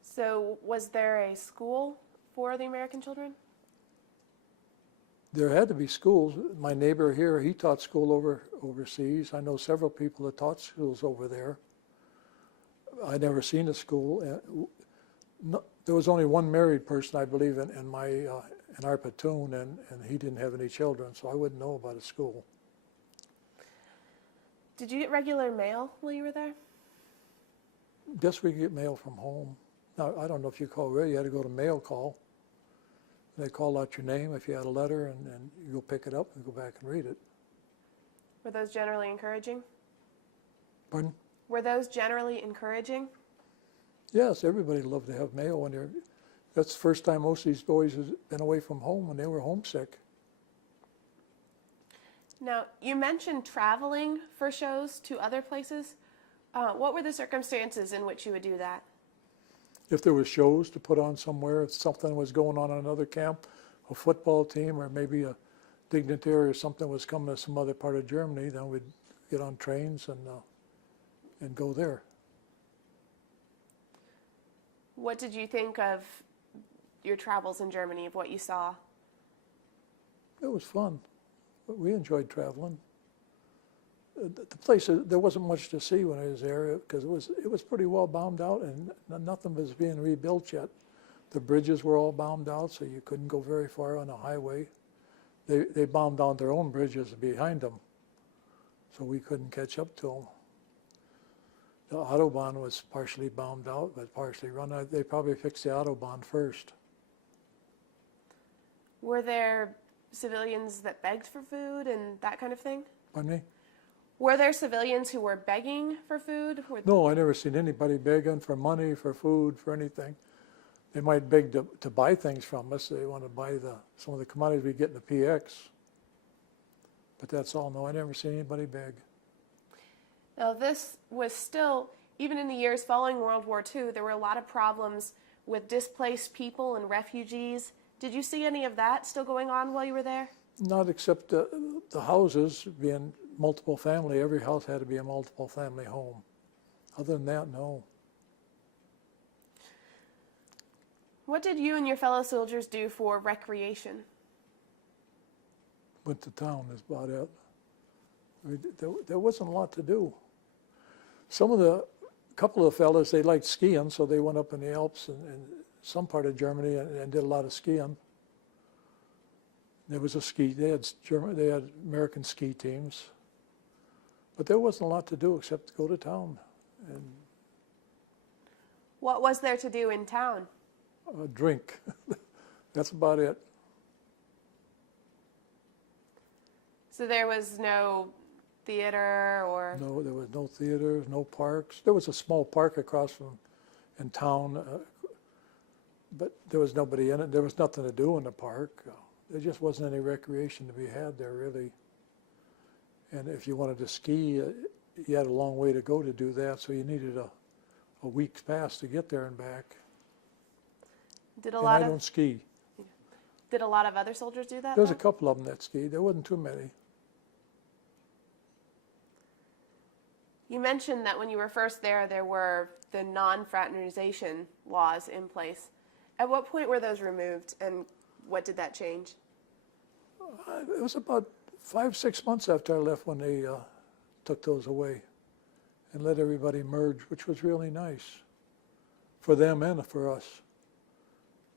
So was there a school for the American children? There had to be schools. My neighbor here, he taught school overseas. I know several people that taught schools over there. I never seen a school. There was only one married person, I believe, in our platoon, and he didn't have any children, so I wouldn't know about a school. Did you get regular mail while you were there? Guess we get mail from home. Now, I don't know if you call really, you had to go to mail call. They call out your name if you had a letter, and you go pick it up and go back and read it. Were those generally encouraging? Pardon? Were those generally encouraging? Yes, everybody loved to have mail when they're. That's the first time most of these boys has been away from home when they were homesick. Now, you mentioned traveling for shows to other places. What were the circumstances in which you would do that? If there were shows to put on somewhere, if something was going on in another camp, a football team, or maybe a dignitary or something was coming to some other part of Germany, then we'd get on trains and go there. What did you think of your travels in Germany, of what you saw? It was fun. We enjoyed traveling. The place, there wasn't much to see when I was there because it was pretty well bombed out and nothing was being rebuilt yet. The bridges were all bombed out, so you couldn't go very far on a highway. They bombed down their own bridges behind them, so we couldn't catch up to them. The Autobahn was partially bombed out, but partially run out. They probably fixed the Autobahn first. Were there civilians that begged for food and that kind of thing? Pardon me? Were there civilians who were begging for food? No, I never seen anybody begging for money, for food, for anything. They might beg to buy things from us. They want to buy some of the commodities we get in the PX. But that's all. No, I never seen anybody beg. Now, this was still, even in the years following World War II, there were a lot of problems with displaced people and refugees. Did you see any of that still going on while you were there? Not except the houses being multiple family. Every house had to be a multiple family home. Other than that, no. What did you and your fellow soldiers do for recreation? Went to town is about it. There wasn't a lot to do. Couple of fellas, they liked skiing, so they went up in the Alps and some part of Germany and did a lot of skiing. There was they had American ski teams. But there wasn't a lot to do except to go to town and What was there to do in town? drink. That's about it. So there was no theater or... No, there was no theaters, no parks. There was a small park across from in town, but there was nobody in it. There was nothing to do in the park. There just wasn't any recreation to be had there, really. And if you wanted to ski, you had a long way to go to do that, so you needed a week's pass to get there and back. Did a And lot I of don't ski. Did a lot of other soldiers do that? There's a though? couple of them that skied. There wasn't too many. You mentioned that when you were first there were the non-fraternization laws in place. At what point were those removed, and what did that change? It was about 5-6 months after I left when they took those away and let everybody merge, which was really nice for them and for us.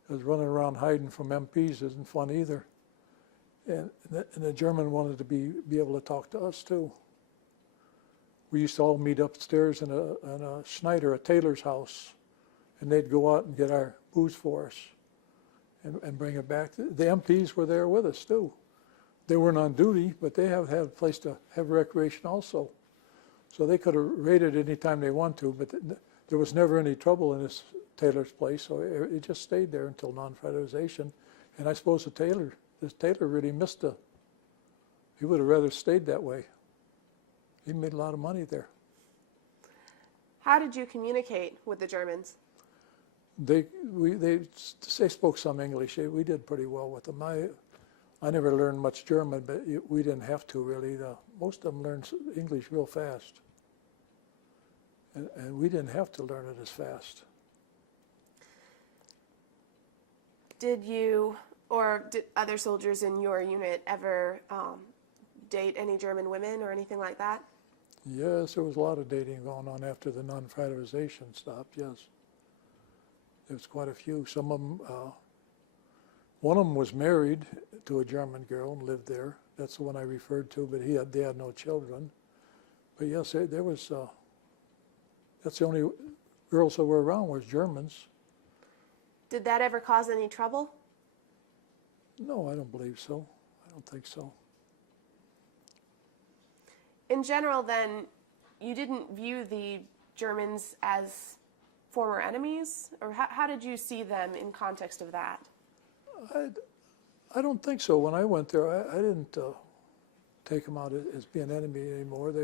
Because running around hiding from MPs isn't fun either. And the German wanted to be able to talk to us too. We used to all meet upstairs in a Schneider, a tailor's house, and they'd go out and get our booze for us and bring it back. The MPs were there with us too. They weren't on duty, but they had a place to have recreation also. So they could have raided any time they want to, but there was never any trouble in this tailor's place, so it just stayed there until non-fraternization. And I suppose this tailor really missed he would have rather stayed that way. He made a lot of money there. How did you communicate with the Germans? They spoke some English. We did pretty well with them. I never learned much German, but we didn't have to really. Most of them learned English real fast. And we didn't have to learn it as fast. Did you or did other soldiers in your unit ever date any German women or anything like that? Yes, there was a lot of dating going on after the non-fraternization stopped, yes. There was quite a few. Some of them, one of them was married to a German girl and lived there. That's the one I referred to, but they had no children. But yes, there was, that's the only girls that were around was Germans. Did that ever cause any trouble? No, I don't believe so. I don't think so. In general, then, you didn't view the Germans as former enemies? Or how did you see them in context of that? I don't think so. When I went there, I didn't take them out as being enemy anymore. They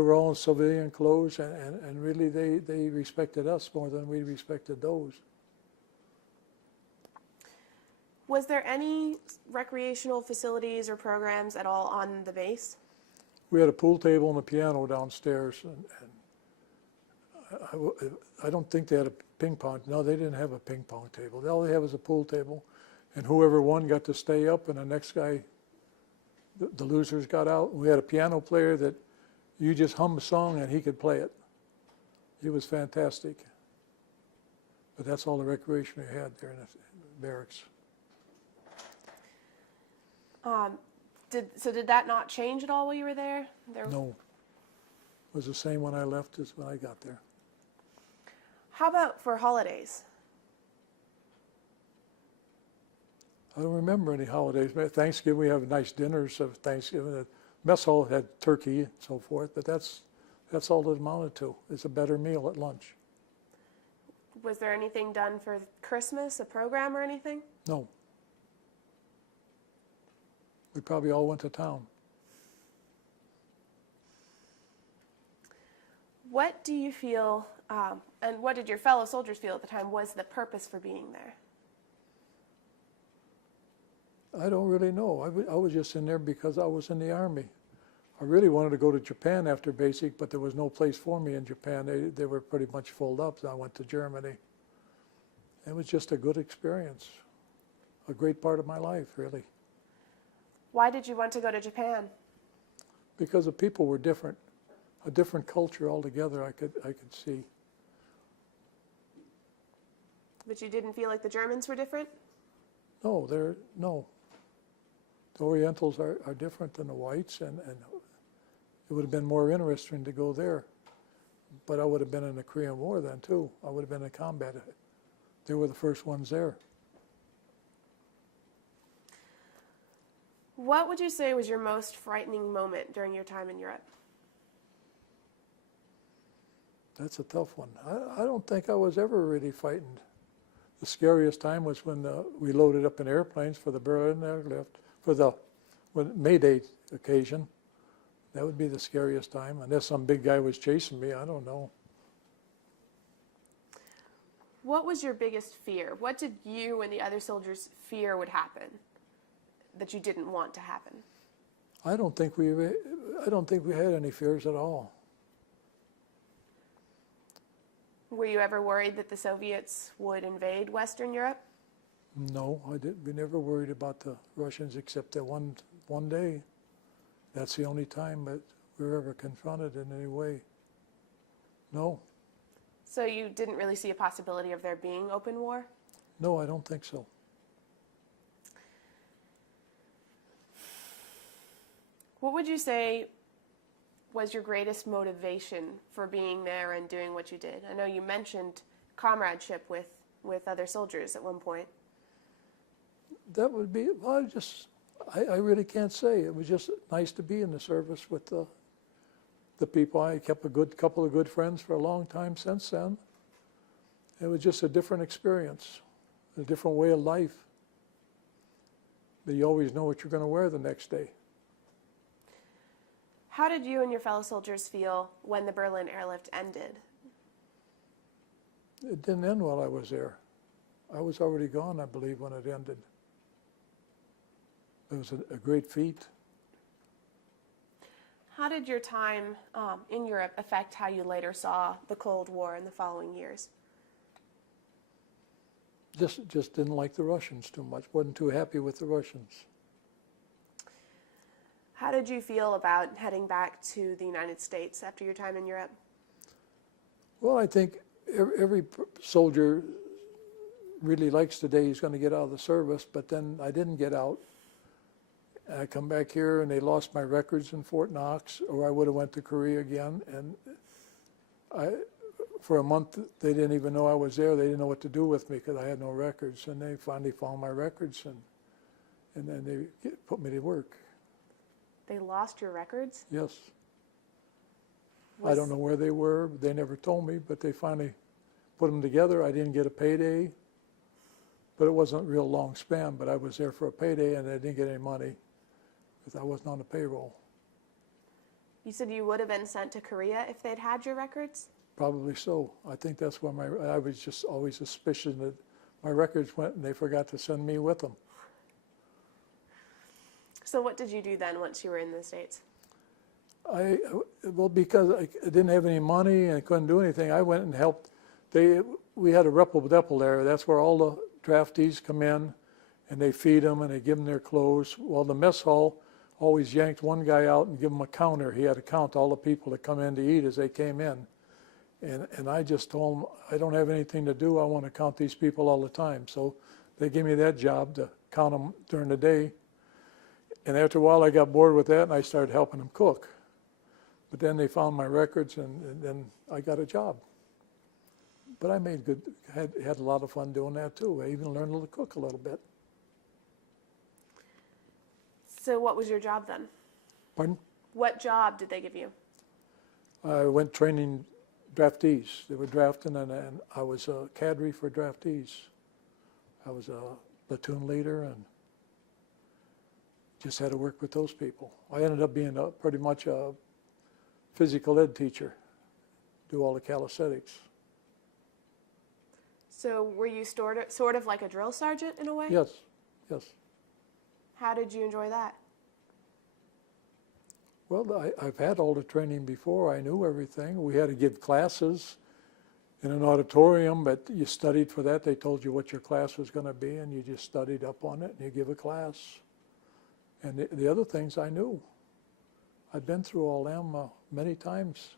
were all in civilian clothes, and really they respected us more than we respected those. Was there any recreational facilities or programs at all on the base? We had a pool table and a piano downstairs, and I don't think they had a ping pong. No, they didn't have a ping pong table. All they had was a pool table, and whoever won got to stay up, and the next guy, the losers got out. We had a piano player that you just hum a song and he could play it. He was fantastic. But that's all the recreation we had there in the barracks. Did that not change at all while you were there? No. It was the same when I left as when I got there. How about for holidays? I don't remember any holidays. Thanksgiving, we have nice dinners of Thanksgiving. The mess hall had turkey and so forth, but that's all it amounted to. It's a better meal at lunch. Was there anything done for Christmas, a program or anything? No. We probably all went to town. What do you feel, and what did your fellow soldiers feel at the time, was the purpose for being there? I don't really know. I was just in there because I was in the Army. I really wanted to go to Japan after basic, but there was no place for me in Japan. They were pretty much filled up, so I went to Germany. It was just a good experience, a great part of my life, really. Why did you want to go to Japan? Because the people were different, a different culture altogether. I could see. But you didn't feel like the Germans were different? No, no. The Orientals are different than the whites, and it would have been more interesting to go there. But I would have been in the Korean War then too. I would have been in combat. They were the first ones there. What would you say was your most frightening moment during your time in Europe? That's a tough one. I don't think I was ever really frightened. The scariest time was when we loaded up in airplanes for the Berlin airlift, for the May Day occasion. That would be the scariest time, unless some big guy was chasing me. I don't know. What was your biggest fear? What did you and the other soldiers fear would happen that you didn't want to happen? I don't think we had any fears at all. Were you ever worried that the Soviets would invade Western Europe? No, I didn't. We never worried about the Russians except that one day. That's the only time that we were ever confronted in any way. No. So you didn't really see a possibility of there being open war? No, I don't think so. What would you say was your greatest motivation for being there and doing what you did? I know you mentioned comradeship with other soldiers at one point. That would be, well, I really can't say. It was just nice to be in the service with the people. I kept a couple of good friends for a long time since then. It was just a different experience, a different way of life. But you always know what you're going to wear the next day. How did you and your fellow soldiers feel when the Berlin airlift ended? It didn't end while I was there. I was already gone, I believe, when it ended. It was a great feat. How did your time in Europe affect how you later saw the Cold War in the following years? Just didn't like the Russians too much. Wasn't too happy with the Russians. How did you feel about heading back to the United States after your time in Europe? Well, I think every soldier really likes the day he's going to get out of the service, but then I didn't get out. I come back here and they lost my records in Fort Knox, or I would have went to Korea again. And for a month, they didn't even know I was there. They didn't know what to do with me because I had no records. And they finally found my records, and then they put me to work. They lost your records? Yes. I don't know where they were. They never told me, but they finally put them together. I didn't get a payday, but it wasn't a real long span. But I was there for a payday, and I didn't get any money because I wasn't on the payroll. You said you would have been sent to Korea if they'd had your records? Probably so. I think that's why I was just always suspicious that my records went and they forgot to send me with them. So what did you do then once you were in the States? Well, because I didn't have any money and I couldn't do anything, I went and helped. We had a repel there. That's where all the draftees come in, and they feed them and they give them their clothes. Well, the mess hall always yanked one guy out and give him a counter. He had to count all the people that come in to eat as they came in. And I just told him, I don't have anything to do. I want to count these people all the time. So they gave me that job to count them during the day. And after a while, I got bored with that, and I started helping them cook. But then they found my records, and then I got a job. But I had a lot of fun doing that, too. I even learned to cook a little bit. So what was your job then? Pardon? What job did they give you? I went training draftees. They were drafting, and I was a cadre for draftees. I was a platoon leader, and just had to work with those people. I ended up being pretty much a physical ed teacher, do all the calisthenics. So were you sort of like a drill sergeant in a way? Yes, yes. How did you enjoy that? Well, I've had all the training before. I knew everything. We had to give classes in an auditorium, but you studied for that. They told you what your class was going to be, and you just studied up on it, and you give a class. And the other things I knew. I've been through all them many times.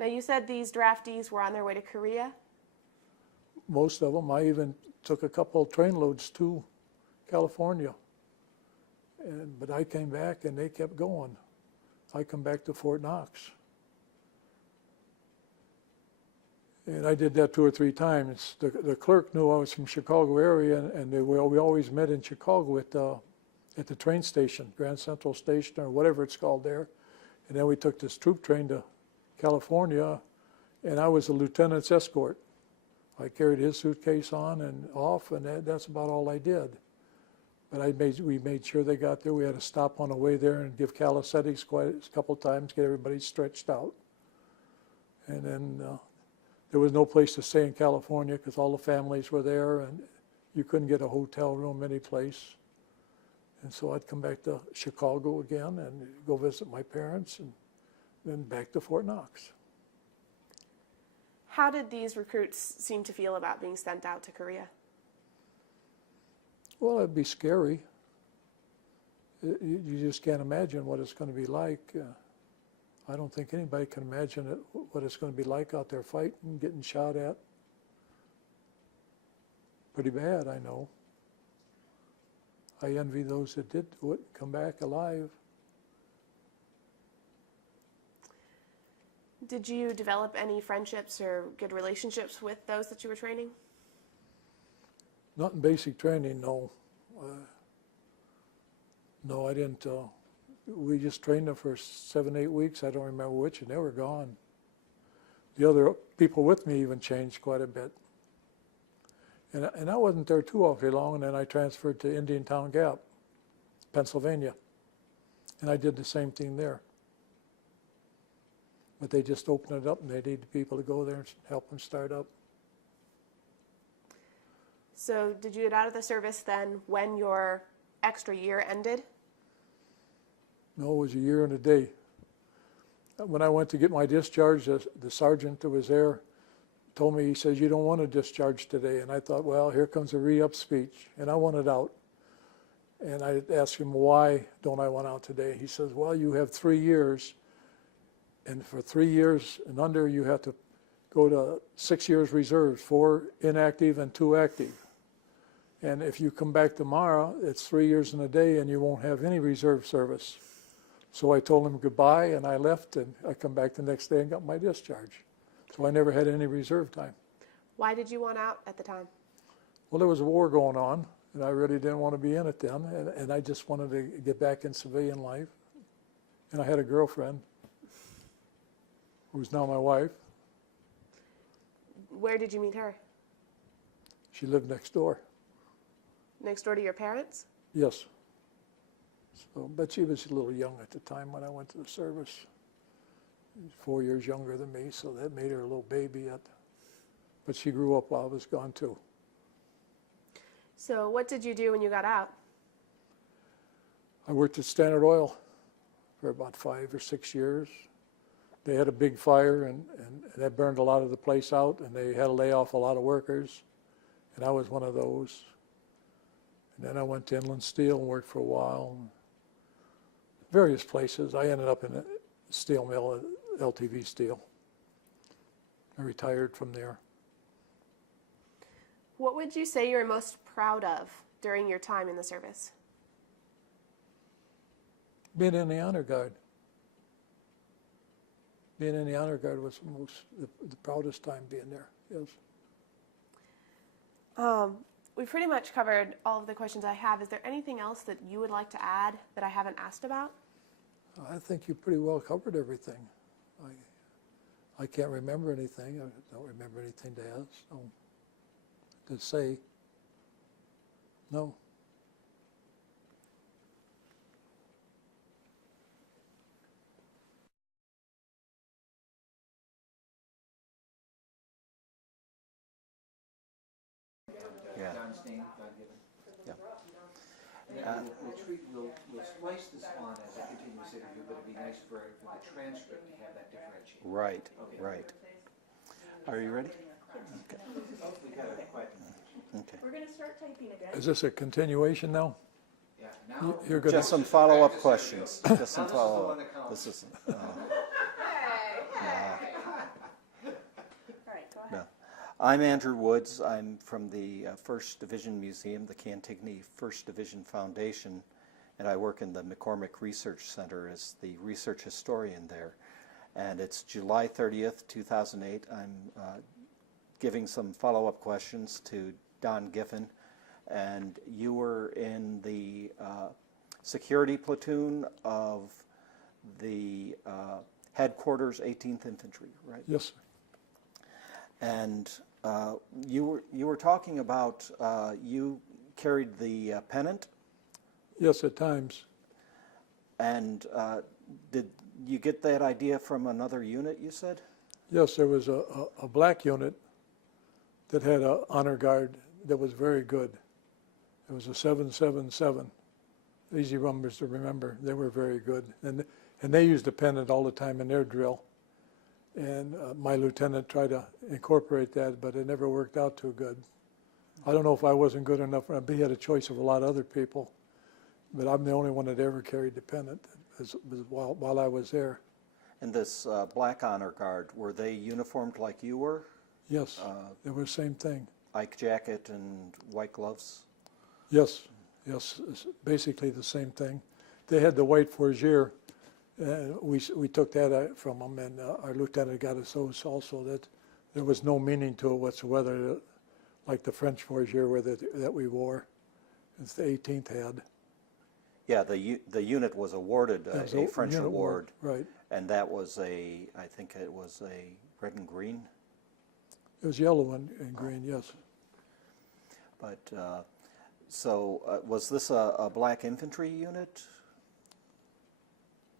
Now you said these draftees were on their way to Korea? Most of them. I even took a couple of train loads to California. But I came back and they kept going. I come back to Fort Knox. And I did that 2 or 3 times. The clerk knew I was from Chicago area, and we always met in Chicago at the train station, Grand Central Station, or whatever it's called there. And then we took this troop train to California, and I was a lieutenant's escort. I carried his suitcase on and off, and that's about all I did. But we made sure they got there. We had to stop on the way there and give calisthenics quite a couple times, get everybody stretched out. And then there was no place to stay in California because all the families were there, and you couldn't get a hotel room any place. And so I'd come back to Chicago again and go visit my parents, and then back to Fort Knox. How did these recruits seem to feel about being sent out to Korea? Well, it'd be scary. You just can't imagine what it's going to be like. I don't think anybody can imagine what it's going to be like out there fighting, getting shot at. Pretty bad, I know. I envy those that did do it, come back alive. Did you develop any friendships or good relationships with those that you were training? Not in basic training, no. No, I didn't. We just trained them for 7, 8 weeks. I don't remember which, and they were gone. The other people with me even changed quite a bit. And I wasn't there too awfully long, and then I transferred to Indiantown Gap, Pennsylvania. And I did the same thing there. But they just opened it up, and they needed people to go there and help them start up. So did you get out of the service then when your extra year ended? No, it was a year and a day. When I went to get my discharge, the sergeant that was there told me, he says, "You don't want to discharge today." And I thought, well, here comes a re-up speech, and I wanted out. And I asked him, why don't I want out today? He says, well, you have 3 years, and for 3 years and under, you have to go to 6 years reserves, 4 inactive and 2 active. And if you come back tomorrow, it's 3 years and a day, and you won't have any reserve service. So I told him goodbye, and I left, and I come back the next day and got my discharge. So I never had any reserve time. Why did you want out at the time? Well, there was a war going on, and I really didn't want to be in it then, and I just wanted to get back in civilian life. And I had a girlfriend, who's now my wife. Where did you meet her? She lived next door. Next door to your parents? Yes. So, but she was a little young at the time when I went to the service. She was 4 years younger than me, so that made her a little baby yet. But she grew up while I was gone too. So what did you do when you got out? I worked at Standard Oil for about 5 or 6 years. They had a big fire, and that burned a lot of the place out, and they had to lay off a lot of workers, and I was one of those. And then I went to Inland Steel and worked for a while. Various places. I ended up in a steel mill at LTV Steel. I retired from there. What would you say you're most proud of during your time in the service? Being in the Honor Guard. Being in the Honor Guard was the proudest time being there, yes. We pretty much covered all of the questions I have. Is there anything else that you would like to add that I haven't asked about? I think you pretty well covered everything. I can't remember anything. I don't remember anything to ask, so to say. No. Yeah. Don's name, Don Giffin. Yeah. And we'll splice this on as a continuous interview, but it'd be nice for the transcript to have that differentiated. Right, Okay. right. Are you ready? Oh, we got it, quiet. Okay. We're gonna start typing again. Is this a continuation now? Yeah, now. You're gonna, Just some follow-up questions. Just some Now this is the one follow-up. that counts. This is, All right, go ahead. no. I'm Andrew Woods. I'm from the First Division Museum, the Cantigny First Division Foundation, and I work in the McCormick Research Center as the research historian there. And it's July 30th, 2008. I'm giving some follow-up questions to Don Giffin, and you were in the security platoon of the headquarters 18th Infantry, right? yes, sir. And you were talking about you carried the pennant, Yes, at times. and did you get that idea from another unit, you said? Yes, there was a black unit that had an honor guard that was very good. It was a 777. Easy numbers to remember. They were very good. And they used a pennant all the time in their drill. And my lieutenant tried to incorporate that, but it never worked out too good. I don't know if I wasn't good enough. He had a choice of a lot of other people, but I'm the only one that ever carried the pennant while I was there. And this black honor guard, were they uniformed like you were? Yes, they were the same thing. Ike jacket and white gloves? Yes, yes, it's basically the same thing. They had the white fourrure. We took that from them, and our lieutenant got us those also. That there was no meaning to it whatsoever, like the French fourrure that we wore, as the 18th had. Yeah, the unit was awarded It was a French unit award, right? and that was I think it was a red and green. It was yellow and green, yes. But was this a black infantry unit?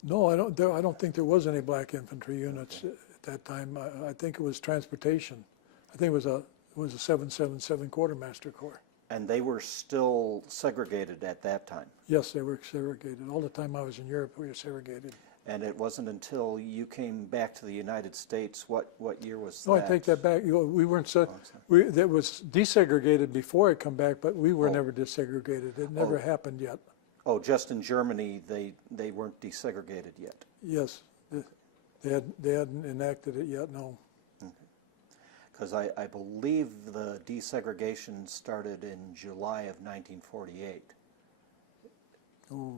No, I don't think there was any black infantry units at that time. I think it was transportation. I think it was a 777 Quartermaster Corps. And they were still segregated at that time. Yes, they were segregated. All the time I was in Europe, we were segregated. And it wasn't until you came back to the United States, what year was that? No, I take that back. We weren't that was desegregated before I come back, but we were never desegregated. It never happened yet. Oh, just in Germany, they weren't desegregated yet. Yes, they hadn't enacted it yet. No. Because I believe the desegregation started in July of 1948. Oh,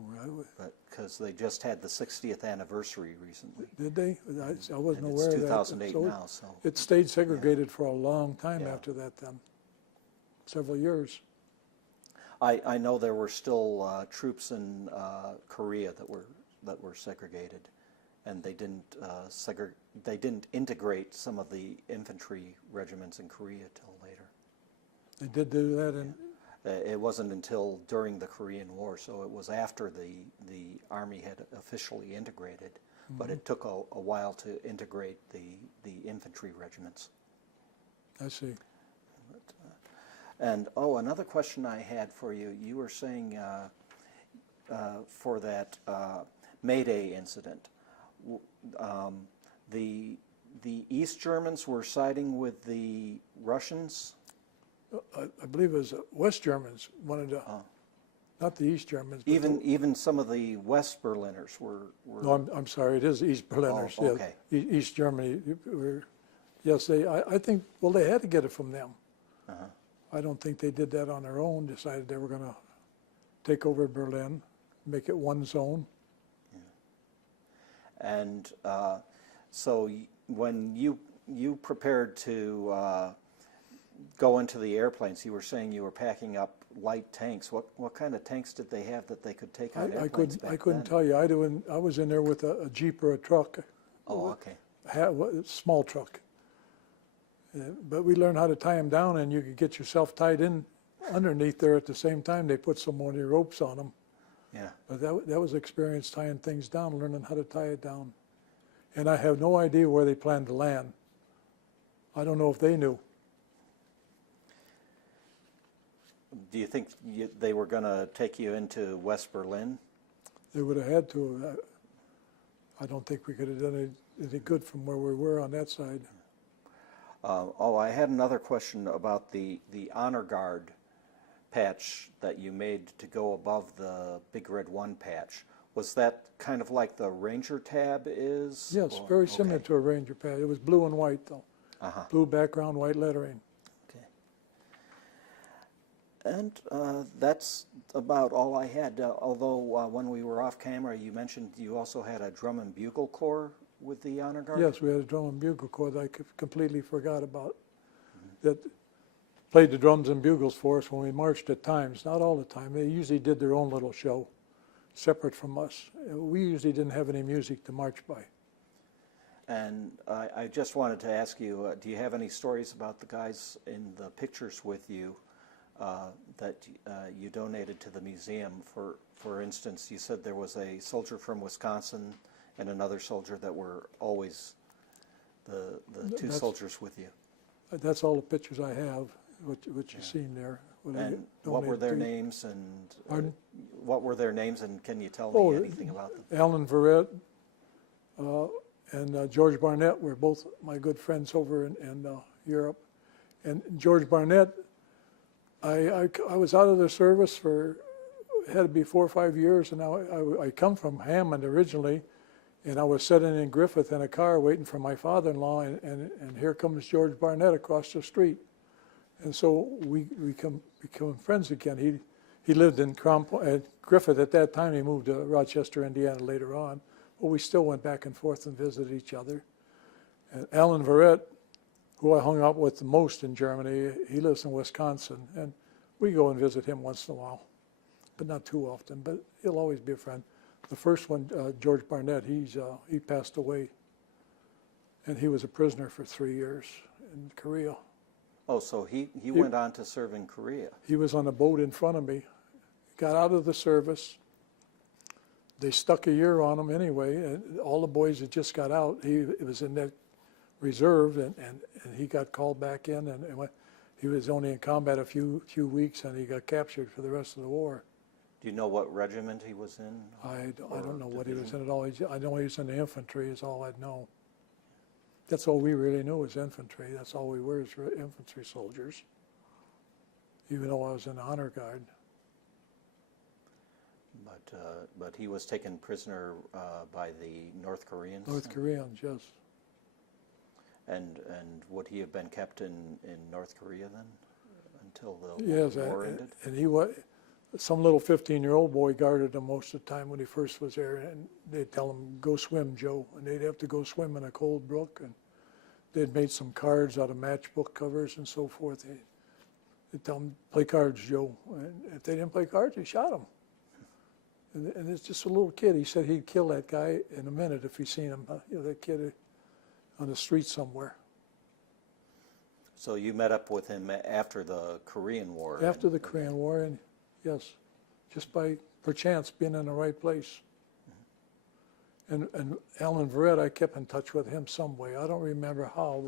Because they just had the 60th anniversary recently. did they? I wasn't And aware it's of that. 2008 So now, so. it stayed segregated for a long time Yeah. after that. Then, several years. I know there were still troops in Korea that were segregated, and they didn't integrate some of the infantry regiments in Korea till later. They did do that, and It wasn't until during the Korean War, so it was after the Army had officially integrated, but it took a while to integrate the infantry regiments. I see. And, another question I had for you, you were saying for that May Day incident, the East Germans were siding with the Russians? I believe it was West Germans wanted to, not the East Germans. But Even some of the West Berliners were. no, I'm sorry. It is East Berliners. Oh, okay. Yes. East Germany. Yes, I think. Well, they had to get it from them. I don't think they did that on their own. Decided they were going to take over Berlin, make it one zone. And so when you prepared to go into the airplanes, you were saying you were packing up light tanks. What kind of tanks did they have that they could take on airplanes back I couldn't then? tell you. I was in there with a Jeep or a truck. Oh, okay. Small truck. But we learned how to tie them down, and you could get yourself tied in underneath there at the same time. They put some more ropes on them. Yeah. But that was experience tying things down, learning how to tie it down. And I have no idea where they planned to land. I don't know if they knew. Do you think they were going to take you into West Berlin? They would have had to. I don't think we could have done any good from where we were on that side. I had another question about the honor guard patch that you made to go above the Big Red 1 patch. Was that kind of like the Ranger tab is? Yes, very similar to a Ranger pad. It was blue and white, though. Blue background, white lettering. Okay. And that's about all I had. Although when we were off camera, you mentioned you also had a drum and bugle corps with the honor guard? Yes, we had a drum and bugle corps that I completely forgot about. That played the drums and bugles for us when we marched at times. Not all the time. They usually did their own little show, separate from us. We usually didn't have any music to march by. And I just wanted to ask you, do you have any stories about the guys in the pictures with you that you donated to the museum? For instance, you said there was a soldier from Wisconsin and another soldier that were always the two soldiers with you. That's all the pictures I have, what you've seen there. And what were their names? And Pardon? What were their names? And can you tell me anything about them? Alan Verrett and George Barnett were both my good friends over in Europe. And George Barnett, I was out of the service for, had to be 4 or 5 years, and I come from Hammond originally, and I was sitting in Griffith in a car waiting for my father-in-law, and here comes George Barnett across the street. And so we become friends again. He lived in Griffith at that time. He moved to Rochester, Indiana later on. But we still went back and forth and visited each other. And Alan Verrett, who I hung out with the most in Germany, he lives in Wisconsin. And we go and visit him once in a while, but not too often. But he'll always be a friend. The first one, George Barnett, he passed away. And he was a prisoner for 3 years in Korea. Oh, so he went on to serve in Korea. He was on a boat in front of me, got out of the service. They stuck a year on him anyway, and all the boys that just got out, he was in that reserve, and he got called back in, and he was only in combat a few weeks, and he got captured for the rest of the war. Do you know what regiment he was in? I don't know what he was in at all. I know he was in the infantry is all I'd know. That's all we really knew was infantry. That's all we were is infantry soldiers, even though I was in the honor guard. But he was taken prisoner by the North Koreans? North Koreans, yes. And would he have been kept in North Korea then until the Yes, war ended? and he was, some little 15-year-old boy guarded him most of the time when he first was there, and they'd tell him, go swim, Joe, and they'd have to go swim in a cold brook, and they'd made some cards out of matchbook covers and so forth. They'd tell him, play cards, Joe, and if they didn't play cards, he shot them. And it's just a little kid. He said he'd kill that guy in a minute if he seen him, that kid on the street somewhere. So you met up with him after the Korean War? After the Korean War, and yes, just by perchance being in the right place. And Alan Verrett, I kept in touch with him some way. I don't remember how,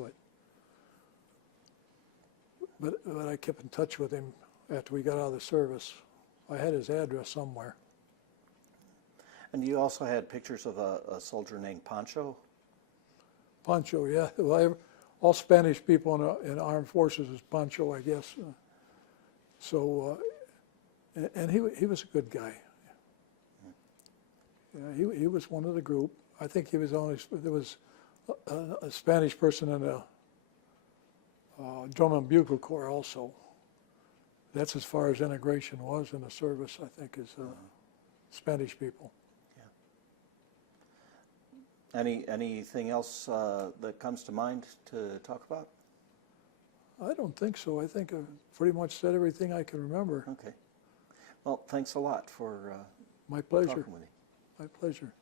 but I kept in touch with him after we got out of the service. I had his address somewhere. And you also had pictures of a soldier named Pancho? Pancho, yeah. Well, all Spanish people in armed forces is Pancho, I guess. And he was a good guy. Yeah, he was one of the group. I think he was there was a Spanish person in the drum and bugle corps also. That's as far as integration was in the service, I think, is Spanish people. Anything else that comes to mind to talk about? I don't think so. I think I've pretty much said everything I can remember. Okay. Well, thanks a lot for My pleasure. talking with me. My pleasure.